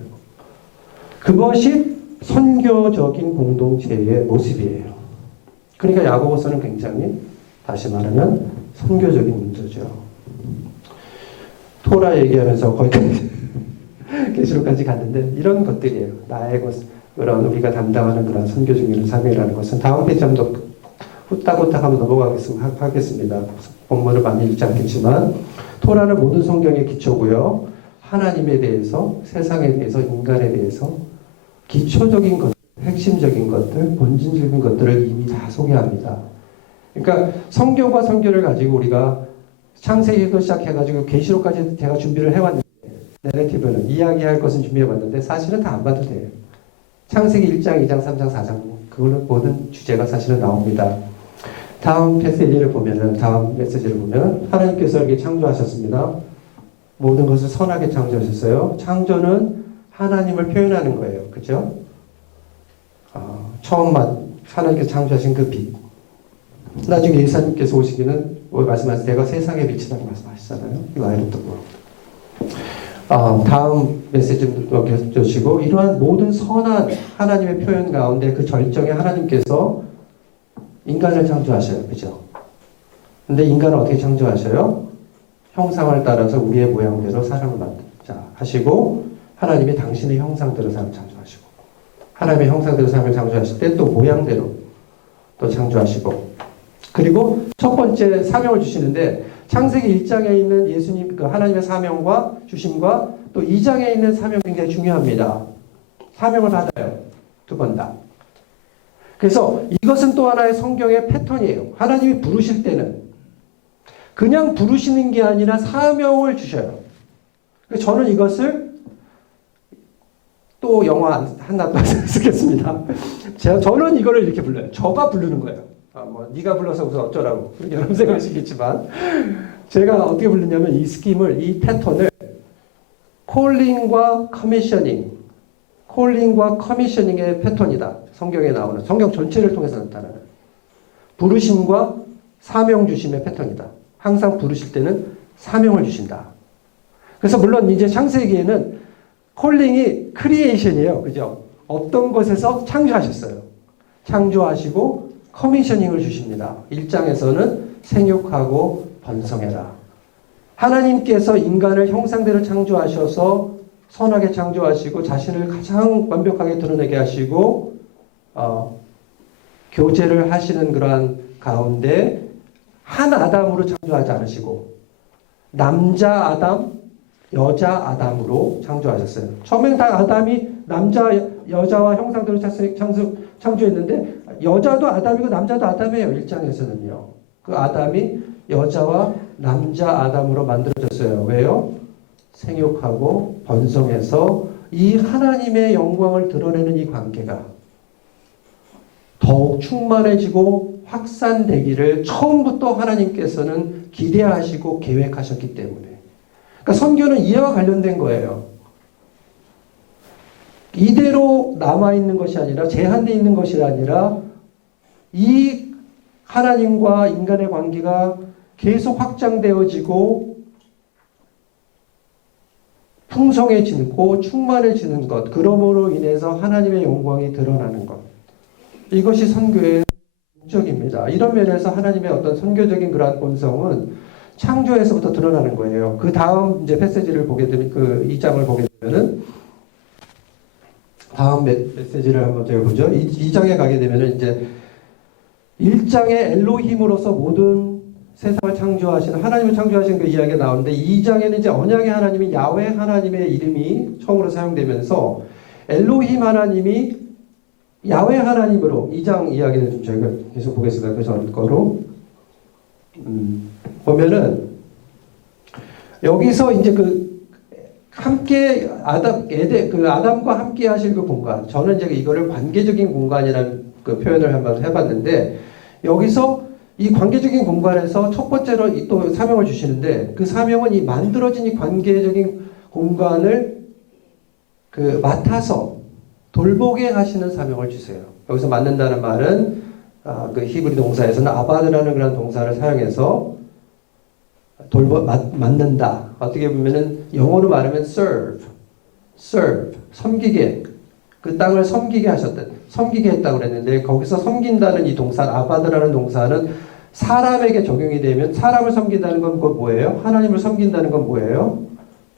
그것이 선교적인 공동체의 모습이에요. 그러니까 야고보서는 굉장히 다시 말하면 선교적인 문서죠. 토라 얘기하면서 거의 계시록까지 갔는데 이런 것들이에요. 나의 것, 그런 우리가 담당하는 그런 선교적인 사명이라는 것은 다음 페이지 한번 후딱후딱 한번 넘어가겠습니다. 본문을 많이 읽지 않겠지만 토라는 모든 성경의 기초고요. 하나님에 대해서, 세상에 대해서, 인간에 대해서 기초적인 것, 핵심적인 것들, 본질적인 것들을 이미 다 소개합니다. 그러니까 성경과 선교를 가지고 우리가 창세기부터 시작해가지고 계시록까지 제가 준비를 해왔는데 내러티브는 이야기할 것은 준비해봤는데 사실은 다 안 봐도 돼요. 창세기 1장, 2장, 3장, 4장 그걸로 모든 주제가 사실은 나옵니다. 다음 메시지를 보면 하나님께서 이렇게 창조하셨습니다. 모든 것을 선하게 창조하셨어요. 창조는 하나님을 표현하는 거예요. 그죠? 처음 하나님께서 창조하신 그 빛. 나중에 예수님께서 오시기는 말씀하신 내가 세상의 빛이라고 말씀하시잖아요. 이거 아이럽던 거. 다음 메시지 넘겨주시고, 이러한 모든 선한 하나님의 표현 가운데 그 절정에 하나님께서 인간을 창조하셔요. 그죠? 근데 인간을 어떻게 창조하셔요? 형상을 따라서 우리의 모양대로 사람을 만들자 하시고, 하나님이 당신의 형상대로 사람을 창조하시고, 하나님의 형상대로 사람을 창조하실 때 또 모양대로 또 창조하시고, 그리고 첫 번째 사명을 주시는데, 창세기 1장에 있는 예수님, 그 하나님의 사명과 주심과 또 2장에 있는 사명이 굉장히 중요합니다. 사명을 받아요. 두 번 다. 그래서 이것은 또 하나의 성경의 패턴이에요. 하나님이 부르실 때는 그냥 부르시는 게 아니라 사명을 주셔요. 저는 이것을 또 영화 하나 더 쓰겠습니다. 저는 이거를 이렇게 불러요. 저가 부르는 거예요. 네가 불러서 무슨 어쩌라고 여러분 생각하시겠지만, 제가 어떻게 부르냐면 이 스킴을, 이 패턴을 콜링과 커미셔닝의 패턴이다. 성경에 나오는, 성경 전체를 통해서 나타나는 부르심과 사명 주심의 패턴이다. 항상 부르실 때는 사명을 주신다. 그래서 물론 이제 창세기에는 콜링이 크리에이션이에요. 그죠? 어떤 것에서 창조하셨어요. 창조하시고 커미셔닝을 주십니다. 1장에서는 생육하고 번성해라. 하나님께서 인간을 형상대로 창조하셔서 선하게 창조하시고 자신을 가장 완벽하게 드러내게 하시고 교제를 하시는 그러한 가운데 한 아담으로 창조하지 않으시고 남자 아담, 여자 아담으로 창조하셨어요. 처음엔 다 아담이 남자, 여자와 형상대로 창조했는데 여자도 아담이고 남자도 아담이에요. 1장에서는요. 그 아담이 여자와 남자 아담으로 만들어졌어요. 왜요? 생육하고 번성해서 이 하나님의 영광을 드러내는 이 관계가 더욱 충만해지고 확산되기를 처음부터 하나님께서는 기대하시고 계획하셨기 때문에. 그러니까 선교는 이해와 관련된 거예요. 이대로 남아있는 것이 아니라, 제한되어 있는 것이 아니라 이 하나님과 인간의 관계가 계속 확장되어지고 풍성해지고 충만해지는 것, 그러므로 인해서 하나님의 영광이 드러나는 것, 이것이 선교의 목적입니다. 이런 면에서 하나님의 어떤 선교적인 그러한 본성은 창조에서부터 드러나는 거예요. 그 다음 이제 패시지를 보게 되면, 그 2장을 보게 되면은, 다음 메시지를 한번 제가 보죠. 2장에 가게 되면은 이제 1장에 엘로힘으로서 모든 세상을 창조하신, 하나님을 창조하신 그 이야기가 나오는데, 2장에는 이제 언약의 하나님이 야훼 하나님의 이름이 처음으로 사용되면서 엘로힘 하나님이 야훼 하나님으로, 2장 이야기를 좀 저희가 계속 보겠습니다. 그 전 거로 보면은 여기서 이제 함께 아담과 함께 하실 그 공간, 저는 이제 이거를 관계적인 공간이라는 그 표현을 한번 해봤는데, 여기서 이 관계적인 공간에서 첫 번째로 또 사명을 주시는데, 그 사명은 이 만들어진 이 관계적인 공간을 맡아서 돌보게 하시는 사명을 주세요. 여기서 맡는다는 말은 그 히브리 동사에서는 아바드라는 그런 동사를 사용해서 맡는다. 어떻게 보면은 영어로 말하면 serve, 섬기게, 그 땅을 섬기게 섬기게 했다고 그랬는데, 거기서 섬긴다는 이 동사, 아바드라는 동사는 사람에게 적용이 되면, 사람을 섬긴다는 건 뭐예요? 하나님을 섬긴다는 건 뭐예요?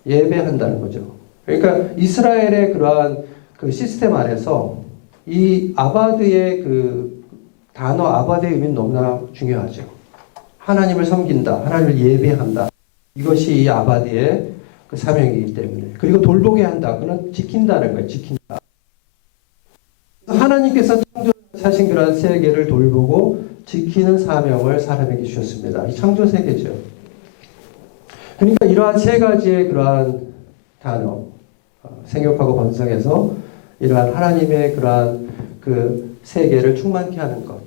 예배한다는 거죠. 그러니까 이스라엘의 그러한 그 시스템 안에서 이 아바드의 그 단어 아바드의 의미는 너무나 중요하죠. 하나님을 섬긴다, 하나님을 예배한다. 이것이 이 아바드의 그 사명이기 때문에. 그리고 돌보게 한다. 그는 지킨다는 거예요. 지킨다. 하나님께서 창조하신 그러한 세계를 돌보고 지키는 사명을 사람에게 주셨습니다. 이 창조 세계죠. 그러니까 이러한 세 가지의 그러한 단어, 생육하고 번성해서 이러한 하나님의 그러한 그 세계를 충만케 하는 것.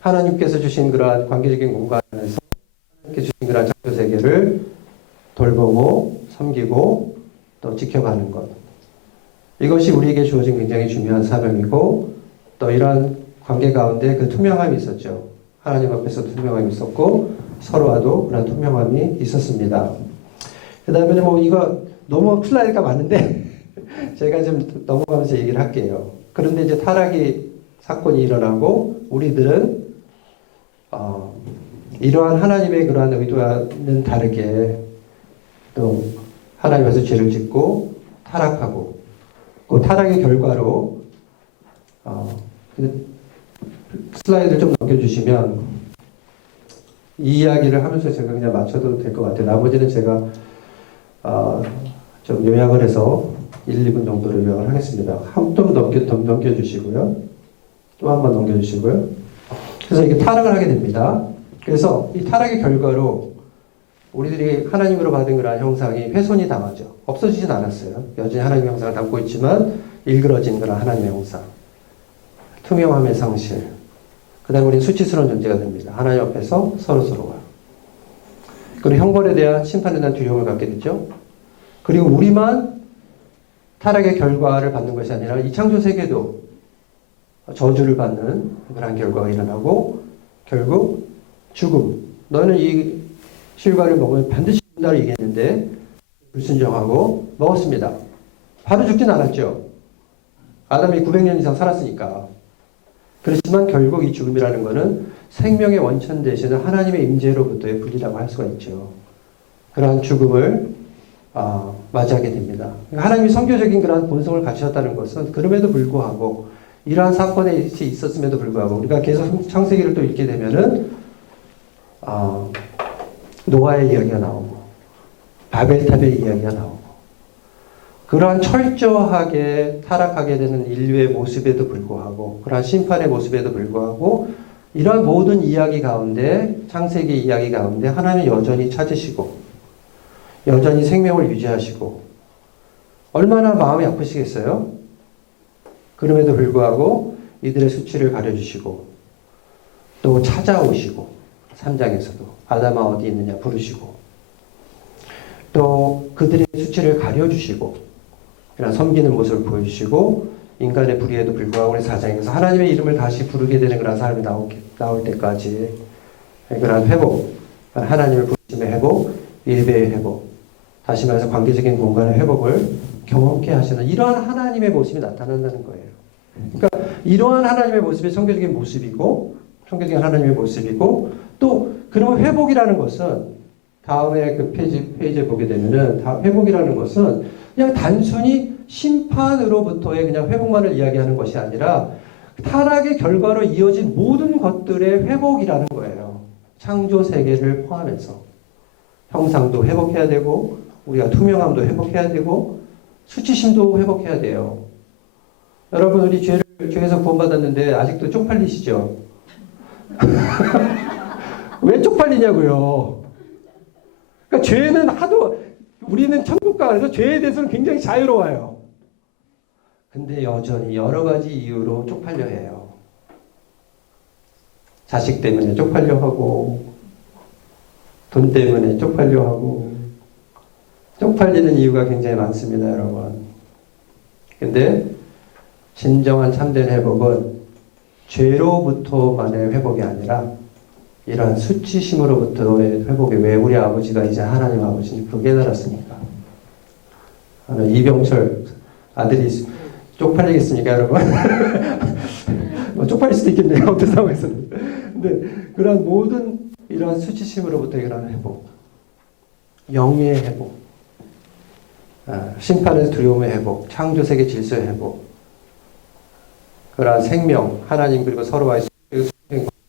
하나님께서 주신 그러한 관계적인 공간에서 하나님께 주신 그러한 창조 세계를 돌보고 섬기고 또 지켜가는 것. 이것이 우리에게 주어진 굉장히 중요한 사명이고, 또 이러한 관계 가운데 그 투명함이 있었죠. 하나님 앞에서 투명함이 있었고 서로와도 그런 투명함이 있었습니다. 그 다음에는 이거 너무 슬라이드가 많은데 제가 좀 넘어가면서 얘기를 할게요. 그런데 이제 타락이 사건이 일어나고 우리들은 이러한 하나님의 그러한 의도와는 다르게 또 하나님 앞에서 죄를 짓고 타락하고 그 타락의 결과로 슬라이드를 좀 넘겨주시면 이 이야기를 하면서 제가 그냥 맞춰도 될 것 같아요. 나머지는 제가 좀 요약을 해서 1, 2분 정도로 요약을 하겠습니다. 한 번 넘겨주시고요. 또 한 번 넘겨주시고요. 그래서 이게 타락을 하게 됩니다. 그래서 이 타락의 결과로 우리들이 하나님으로 받은 그러한 형상이 훼손이 당하죠. 없어지진 않았어요. 여전히 하나님의 형상을 담고 있지만 일그러진 그런 하나님의 형상. 투명함의 상실. 그 다음에 우리는 수치스러운 존재가 됩니다. 하나님 앞에서 서로서로가. 그리고 형벌에 대한 심판에 대한 두려움을 갖게 되죠. 그리고 우리만 타락의 결과를 받는 것이 아니라 이 창조 세계도 저주를 받는 그런 결과가 일어나고 결국 죽음. 너는 이 실과를 먹으면 반드시 죽는다고 얘기했는데 불순종하고 먹었습니다. 바로 죽진 않았죠. 아담이 900년 이상 살았으니까. 그렇지만 결국 이 죽음이라는 것은 생명의 원천 되시는 하나님의 임재로부터의 분리라고 할 수가 있죠. 그러한 죽음을 맞이하게 됩니다. 하나님이 선교적인 그러한 본성을 갖추셨다는 것은 그럼에도 불구하고 이러한 사건에 있었음에도 불구하고 우리가 계속 창세기를 또 읽게 되면은 노아의 이야기가 나오고 바벨탑의 이야기가 나오고 그러한 철저하게 타락하게 되는 인류의 모습에도 불구하고 그러한 심판의 모습에도 불구하고 이러한 모든 이야기 가운데 창세기 이야기 가운데 하나님은 여전히 찾으시고 여전히 생명을 유지하시고 얼마나 마음이 아프시겠어요? 그럼에도 불구하고 이들의 수치를 가려주시고 또 찾아오시고 3장에서도 아담아 어디 있느냐 부르시고 또 그들의 수치를 가려주시고 그런 섬기는 모습을 보여주시고 인간의 불의에도 불구하고 우리 4장에서 하나님의 이름을 다시 부르게 되는 그런 사람이 나올 때까지 그런 회복, 하나님을 부르심의 회복, 예배의 회복, 다시 말해서 관계적인 공간의 회복을 경험케 하시는 이러한 하나님의 모습이 나타난다는 거예요. 그러니까 이러한 하나님의 모습이 성경적인 모습이고 성경적인 하나님의 모습이고 또 그러면 회복이라는 것은 다음에 그 페이지에 보게 되면은 회복이라는 것은 그냥 단순히 심판으로부터의 그냥 회복만을 이야기하는 것이 아니라 타락의 결과로 이어진 모든 것들의 회복이라는 거예요. 창조 세계를 포함해서 형상도 회복해야 되고 우리가 투명함도 회복해야 되고 수치심도 회복해야 돼요. 여러분 우리 죄에서 구원받았는데 아직도 쪽팔리시죠? 왜 쪽팔리냐고요? 그러니까 죄는 하도 우리는 천국 가서 죄에 대해서는 굉장히 자유로워요. 근데 여전히 여러 가지 이유로 쪽팔려 해요. 자식 때문에 쪽팔려 하고 돈 때문에 쪽팔려 하고 쪽팔리는 이유가 굉장히 많습니다, 여러분. 근데 진정한 참된 회복은 죄로부터만의 회복이 아니라 이러한 수치심으로부터의 회복이 왜 우리 아버지가 이제 하나님 아버지인지 그걸 깨달았으니까. 이병철 아들이 쪽팔리겠습니까, 여러분? 뭐 쪽팔릴 수도 있겠네요, 어떤 상황에서는. 근데 그러한 모든 이러한 수치심으로부터 일어나는 회복, 영의 회복, 심판의 두려움의 회복, 창조세계 질서의 회복, 그러한 생명, 하나님 그리고 서로와의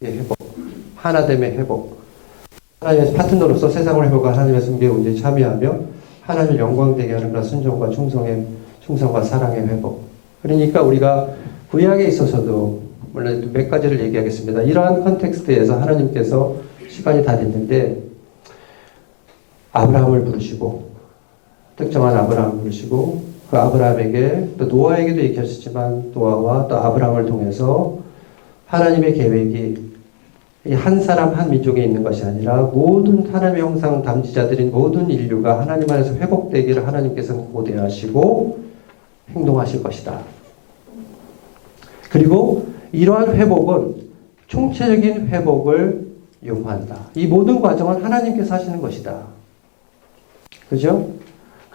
회복, 하나됨의 회복, 하나님의 파트너로서 세상을 회복한 하나님의 승리의 운전에 참여하며 하나님을 영광되게 하는 그런 순종과 충성과 사랑의 회복. 그러니까 우리가 구약에 있어서도 물론 몇 가지를 얘기하겠습니다. 이러한 컨텍스트에서 하나님께서 시간이 다 됐는데 아브라함을 부르시고 특정한 아브라함을 부르시고 그 아브라함에게 또 노아에게도 얘기하셨지만 노아와 또 아브라함을 통해서 하나님의 계획이 한 사람 한 민족에 있는 것이 아니라 모든 하나님의 형상 담지자들인 모든 인류가 하나님 안에서 회복되기를 하나님께서는 고대하시고 행동하실 것이다. 그리고 이러한 회복은 총체적인 회복을 요구한다. 이 모든 과정은 하나님께서 하시는 것이다. 그죠?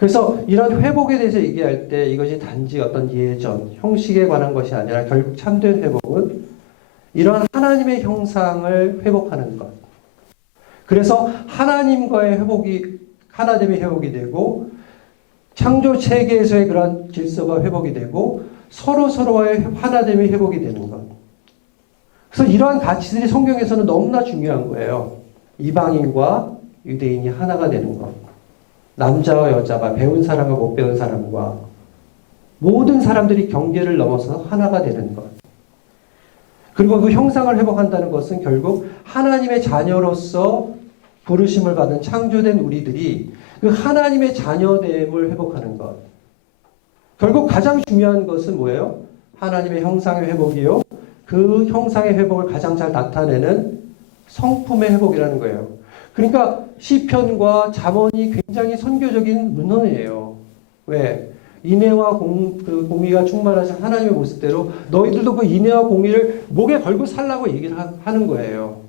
그래서 이런 회복에 대해서 얘기할 때 이것이 단지 어떤 예전, 형식에 관한 것이 아니라 결국 참된 회복은 이러한 하나님의 형상을 회복하는 것. 그래서 하나님과의 회복이, 하나됨의 회복이 되고, 창조 체계에서의 그러한 질서가 회복이 되고, 서로서로의 하나됨의 회복이 되는 것. 그래서 이러한 가치들이 성경에서는 너무나 중요한 거예요. 이방인과 유대인이 하나가 되는 것. 남자와 여자가, 배운 사람과 못 배운 사람과 모든 사람들이 경계를 넘어서 하나가 되는 것. 그리고 그 형상을 회복한다는 것은 결국 하나님의 자녀로서 부르심을 받은 창조된 우리들이 그 하나님의 자녀됨을 회복하는 것. 결국 가장 중요한 것은 뭐예요? 하나님의 형상의 회복이요. 그 형상의 회복을 가장 잘 나타내는 성품의 회복이라는 거예요. 그러니까 시편과 잠언이 굉장히 선교적인 문헌이에요. 왜? 인애와 공의가 충만하신 하나님의 모습대로 너희들도 그 인애와 공의를 목에 걸고 살라고 얘기를 하는 거예요.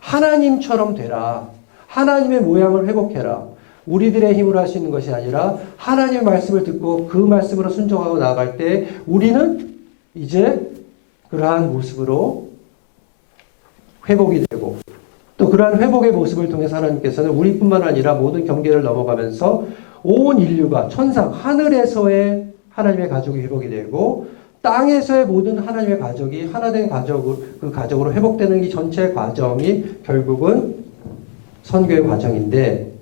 하나님처럼 되라. 하나님의 모양을 회복해라. 우리들의 힘으로 할 수 있는 것이 아니라 하나님의 말씀을 듣고 그 말씀으로 순종하고 나아갈 때 우리는 이제 그러한 모습으로 회복이 되고 또 그러한 회복의 모습을 통해서 하나님께서는 우리뿐만 아니라 모든 경계를 넘어가면서 온 인류가 천상 하늘에서의 하나님의 가족이 회복이 되고 땅에서의 모든 하나님의 가족이 하나된 그 가족으로 회복되는 이 전체 과정이 결국은 선교의 과정인데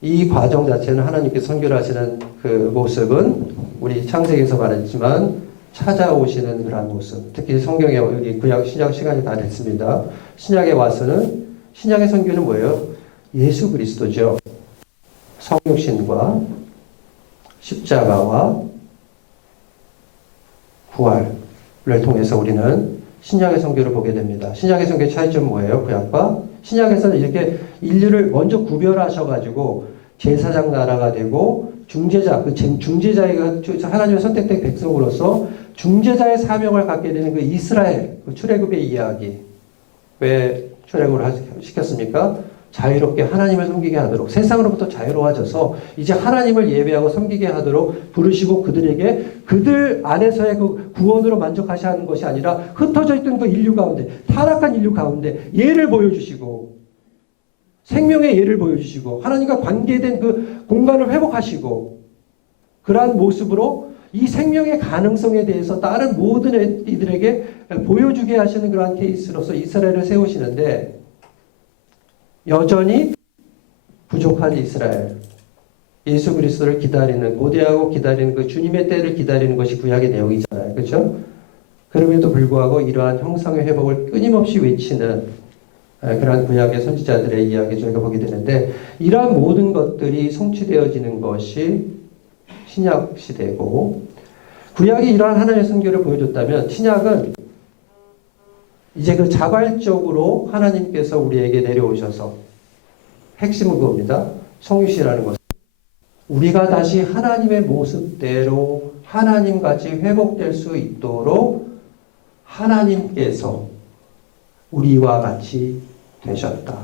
이 과정 자체는 하나님께서 선교를 하시는 그 모습은 우리 창세기에서 말했지만 찾아오시는 그런 모습. 특히 성경에 여기 구약 신약 시간이 다 됐습니다. 신약에 와서는 신약의 선교는 뭐예요? 예수 그리스도죠. 성육신과 십자가와 부활을 통해서 우리는 신약의 선교를 보게 됩니다. 신약의 선교의 차이점은 뭐예요? 구약과 신약에서는 이렇게 인류를 먼저 구별하셔가지고 제사장 나라가 되고 중재자, 그 중재자가 하나님의 선택된 백성으로서 중재자의 사명을 갖게 되는 그 이스라엘, 그 출애굽의 이야기. 왜 출애굽을 시켰습니까? 자유롭게 하나님을 섬기게 하도록 세상으로부터 자유로워져서 이제 하나님을 예배하고 섬기게 하도록 부르시고 그들에게 그들 안에서의 그 구원으로 만족하셔야 하는 것이 아니라 흩어져 있던 그 인류 가운데 타락한 인류 가운데 예를 보여주시고 생명의 예를 보여주시고 하나님과 관계된 그 공간을 회복하시고 그러한 모습으로 이 생명의 가능성에 대해서 다른 모든 이들에게 보여주게 하시는 그러한 케이스로서 이스라엘을 세우시는데 여전히 부족한 이스라엘, 예수 그리스도를 기다리는, 고대하고 기다리는 그 주님의 때를 기다리는 것이 구약의 내용이잖아요. 그렇죠? 그럼에도 불구하고 이러한 형상의 회복을 끊임없이 외치는 그러한 구약의 선지자들의 이야기 저희가 보게 되는데 이러한 모든 것들이 성취되어지는 것이 신약 시대고 구약이 이러한 하나님의 선교를 보여줬다면 신약은 이제 그 자발적으로 하나님께서 우리에게 내려오셔서 핵심은 그겁니다. 성육신이라는 것은 우리가 다시 하나님의 모습대로 하나님같이 회복될 수 있도록 하나님께서 우리와 같이 되셨다.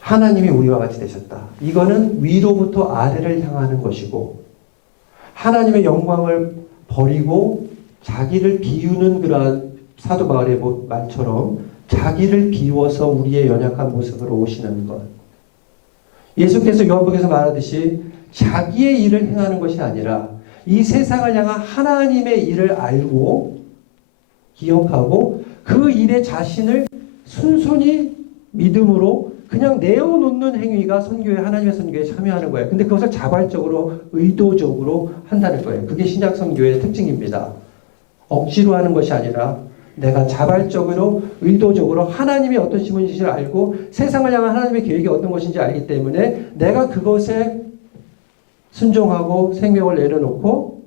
하나님이 우리와 같이 되셨다. 이거는 위로부터 아래를 향하는 것이고 하나님의 영광을 버리고 자기를 비우는 그러한 사도 바울의 말처럼 자기를 비워서 우리의 연약한 모습으로 오시는 것. 예수께서 요한복음에서 말하듯이 자기의 일을 행하는 것이 아니라 이 세상을 향한 하나님의 일을 알고 기억하고 그 일에 자신을 순순히 믿음으로 그냥 내어놓는 행위가 선교에 하나님의 선교에 참여하는 거예요. 근데 그것을 자발적으로 의도적으로 한다는 거예요. 그게 신약 선교의 특징입니다. 억지로 하는 것이 아니라 내가 자발적으로 의도적으로 하나님이 어떤 신분이신지를 알고 세상을 향한 하나님의 계획이 어떤 것인지 알기 때문에 내가 그것에 순종하고 생명을 내려놓고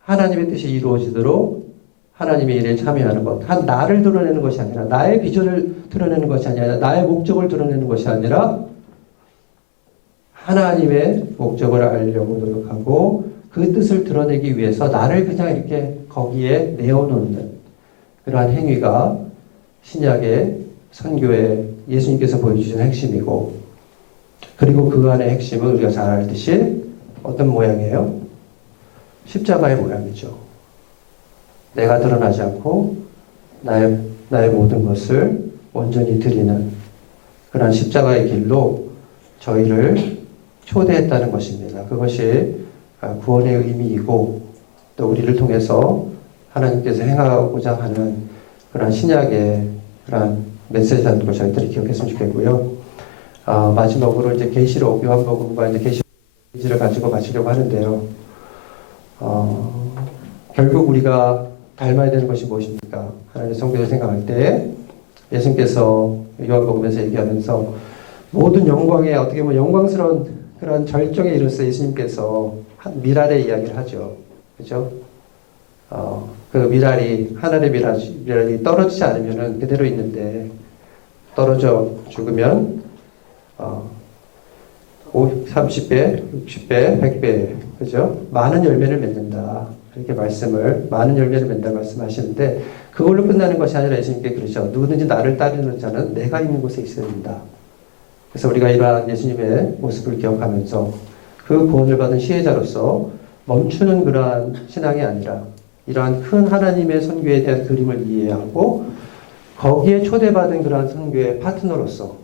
하나님의 뜻이 이루어지도록 하나님의 일에 참여하는 것. 한 나를 드러내는 것이 아니라 나의 비전을 드러내는 것이 아니라 나의 목적을 드러내는 것이 아니라 하나님의 목적을 알려고 노력하고 그 뜻을 드러내기 위해서 나를 그냥 이렇게 거기에 내어놓는 그러한 행위가 신약의 선교에 예수님께서 보여주신 핵심이고 그리고 그 안의 핵심은 우리가 잘 알듯이 어떤 모양이에요? 십자가의 모양이죠. 내가 드러나지 않고 나의 모든 것을 온전히 드리는 그런 십자가의 길로 저희를 초대했다는 것입니다. 그것이 구원의 의미이고 또 우리를 통해서 하나님께서 행하고자 하는 그런 신약의 그런 메시지라는 걸 저희들이 기억했으면 좋겠고요. 마지막으로 이제 계시록 요한복음과 이제 계시를 가지고 마치려고 하는데요. 결국 우리가 닮아야 되는 것이 무엇입니까? 하나님의 성경을 생각할 때 예수님께서 요한복음에서 얘기하면서 모든 영광에 어떻게 보면 영광스러운 그런 절정에 이르러서 예수님께서 미랄의 이야기를 하죠. 그죠? 그 미랄이, 하늘의 미랄이 떨어지지 않으면 그대로 있는데, 떨어져 죽으면, 30배, 60배, 100배, 그죠? 많은 열매를 맺는다. 이렇게 많은 열매를 맺는다 말씀하시는데, 그걸로 끝나는 것이 아니라 예수님께 그러죠. 누구든지 나를 따르는 자는 내가 있는 곳에 있어야 된다. 그래서 우리가 이러한 예수님의 모습을 기억하면서 그 구원을 받은 시혜자로서 멈추는 그러한 신앙이 아니라 이러한 큰 하나님의 선교에 대한 그림을 이해하고 거기에 초대받은 그러한 선교의 파트너로서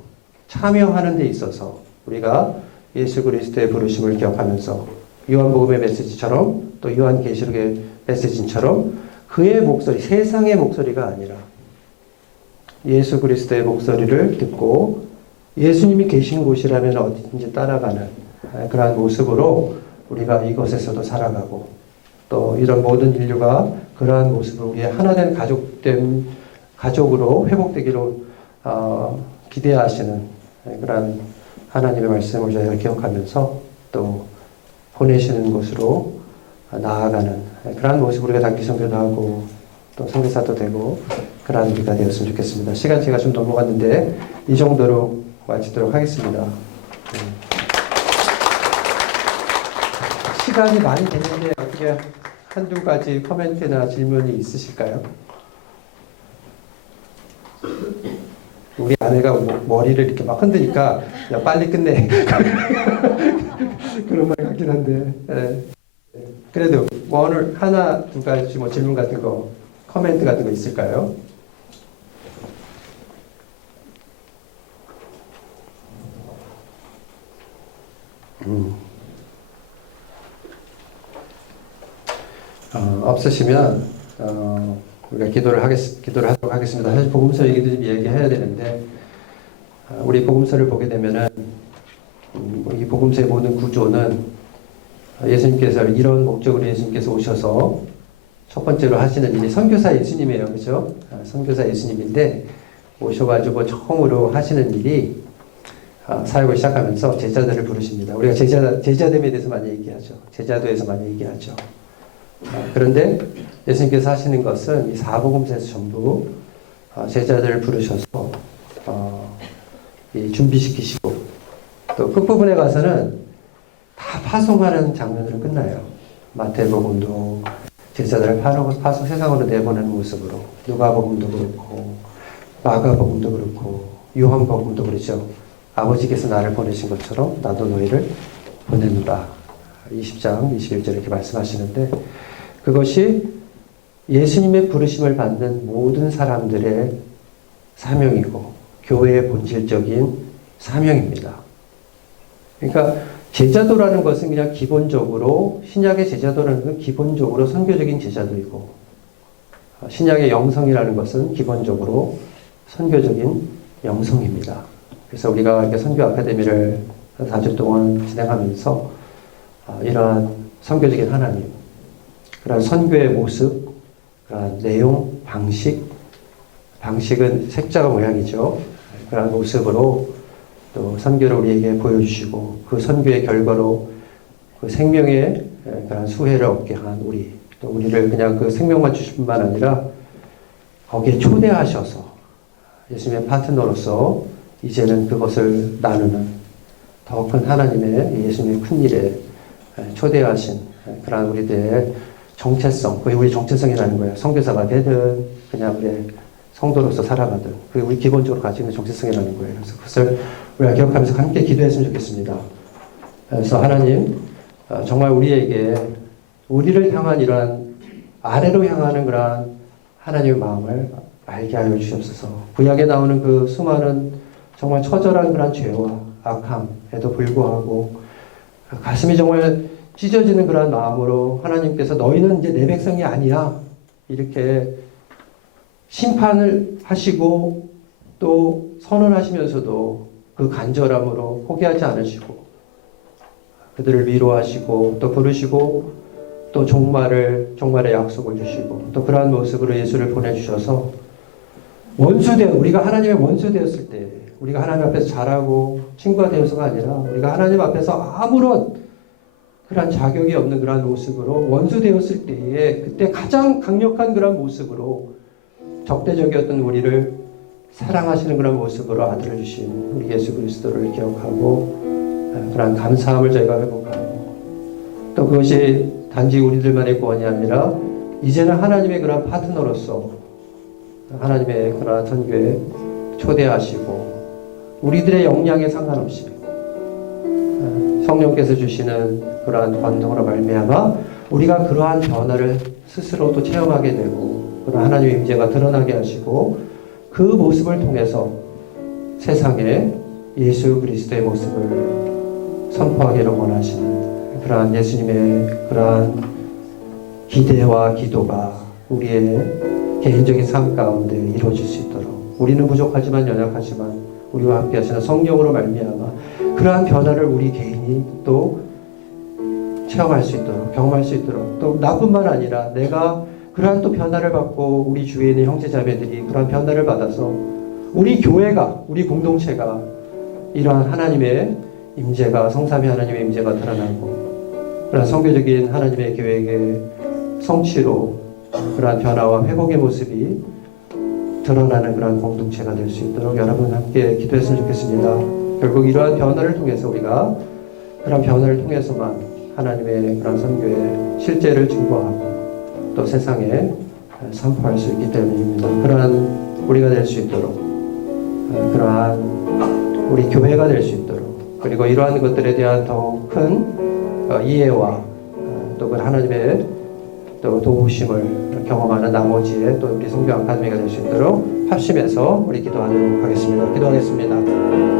참여하는 데 있어서 우리가 예수 그리스도의 부르심을 기억하면서 요한복음의 메시지처럼 또 요한계시록의 메시지처럼 그의 목소리, 세상의 목소리가 아니라 예수 그리스도의 목소리를 듣고 예수님이 계신 곳이라면 어디든지 따라가는 그러한 모습으로 우리가 이곳에서도 살아가고 또 이런 모든 인류가 그러한 모습을 우리의 하나된 가족으로 회복되기로 기대하시는 그러한 하나님의 말씀을 저희가 기억하면서 또 보내시는 곳으로 나아가는 그러한 모습을 우리가 단기 선교도 하고 또 선교사도 되고 그러한 우리가 되었으면 좋겠습니다. 시간 제가 좀 넘어갔는데 이 정도로 마치도록 하겠습니다. 시간이 많이 됐는데 어떻게 한두 가지 코멘트나 질문이 있으실까요? 우리 아내가 머리를 이렇게 막 흔드니까 야 빨리 끝내 그런 말 같긴 한데 그래도 뭐 오늘 하나 두 가지 뭐 질문 같은 거 코멘트 같은 거 있을까요? 없으시면 우리가 기도를 하도록 하겠습니다. 사실 복음서 얘기도 좀 이야기해야 되는데 우리 복음서를 보게 되면은 이 복음서의 모든 구조는 예수님께서 이런 목적으로 예수님께서 오셔서 첫 번째로 하시는 일이 선교사 예수님이에요, 그렇죠? 선교사 예수님인데 오셔가지고 처음으로 하시는 일이 사역을 시작하면서 제자들을 부르십니다. 우리가 제자됨에 대해서 많이 얘기하죠. 제자도에서 많이 얘기하죠. 그런데 예수님께서 하시는 것은 이 사복음서에서 전부 제자들을 부르셔서 준비시키시고 또 끝부분에 가서는 다 파송하는 장면으로 끝나요. 마태복음도 제자들을 파송 세상으로 내보내는 모습으로, 누가복음도 그렇고 마가복음도 그렇고 요한복음도 그렇죠. 아버지께서 나를 보내신 것처럼 나도 너희를 보내노라. 20장 21절 이렇게 말씀하시는데 그것이 예수님의 부르심을 받는 모든 사람들의 사명이고 교회의 본질적인 사명입니다. 그러니까 제자도라는 것은 그냥 기본적으로 신약의 제자도라는 건 기본적으로 선교적인 제자도이고 신약의 영성이라는 것은 기본적으로 선교적인 영성입니다. 그래서 우리가 이렇게 선교 아카데미를 4주 동안 진행하면서 이러한 선교적인 하나님, 그런 선교의 모습, 그런 내용, 방식은 색자가 모양이죠. 그런 모습으로 또 선교를 우리에게 보여주시고 그 선교의 결과로 그 생명의 그런 수혜를 얻게 한 우리, 또 우리를 그냥 그 생명만 주실 뿐만 아니라 거기에 초대하셔서 예수님의 파트너로서 이제는 그것을 나누는 더 큰 하나님의 예수님의 큰 일에 초대하신 그런 우리들의 정체성, 그게 우리 정체성이라는 거예요. 선교사가 되든 그냥 우리 성도로서 살아가든 그게 우리 기본적으로 가지고 있는 정체성이라는 거예요. 그래서 그것을 우리가 기억하면서 함께 기도했으면 좋겠습니다. 그래서 하나님 정말 우리에게 우리를 향한 이러한 아래로 향하는 그러한 하나님의 마음을 알게 하여 주시옵소서. 구약에 나오는 그 수많은 정말 처절한 그러한 죄와 악함에도 불구하고 가슴이 정말 찢어지는 그러한 마음으로 하나님께서 너희는 이제 내 백성이 아니야 이렇게 심판을 하시고 또 선언하시면서도 그 간절함으로 포기하지 않으시고 그들을 위로하시고 또 부르시고 또 종말의 약속을 주시고 또 그러한 모습으로 예수를 보내주셔서 우리가 하나님의 원수 되었을 때 우리가 하나님 앞에서 잘하고 친구가 되어서가 아니라 우리가 하나님 앞에서 아무런 그러한 자격이 없는 그러한 모습으로 원수 되었을 때에 그때 가장 강력한 그러한 모습으로 적대적이었던 우리를 사랑하시는 그런 모습으로 아들을 주신 우리 예수 그리스도를 기억하고 그런 감사함을 저희가 회복하고 또 그것이 단지 우리들만의 구원이 아니라 이제는 하나님의 그런 파트너로서 하나님의 그런 선교에 초대하시고 우리들의 역량에 상관없이 성령께서 주시는 그러한 권능으로 말미암아 우리가 그러한 변화를 스스로도 체험하게 되고 그런 하나님의 임재가 드러나게 하시고 그 모습을 통해서 세상에 예수 그리스도의 모습을 선포하기를 원하시는 그러한 예수님의 그러한 기대와 기도가 우리의 개인적인 삶 가운데 이루어질 수 있도록 우리는 부족하지만 연약하지만 우리와 함께 하시는 성령으로 말미암아 그러한 변화를 우리 개인이 또 체험할 수 있도록 경험할 수 있도록 또 나뿐만 아니라 내가 그러한 또 변화를 받고 우리 주위에 있는 형제자매들이 그러한 변화를 받아서 우리 교회가 우리 공동체가 이러한 하나님의 임재가 성삼위 하나님의 임재가 드러나고 그러한 성교적인 하나님의 계획의 성취로 그러한 변화와 회복의 모습이 드러나는 그러한 공동체가 될 수 있도록 여러분 함께 기도했으면 좋겠습니다. 결국 이러한 변화를 통해서 우리가 그런 변화를 통해서만 하나님의 그런 선교의 실제를 증거하고 또 세상에 선포할 수 있기 때문입니다. 그러한 우리가 될 수 있도록 그러한 우리 교회가 될 수 있도록 그리고 이러한 것들에 대한 더 큰 이해와 또 그 하나님의 또 도우심을 경험하는 나머지의 또 우리 성교 아카데미가 될 수 있도록 합심해서 우리 기도하도록 하겠습니다. 기도하겠습니다.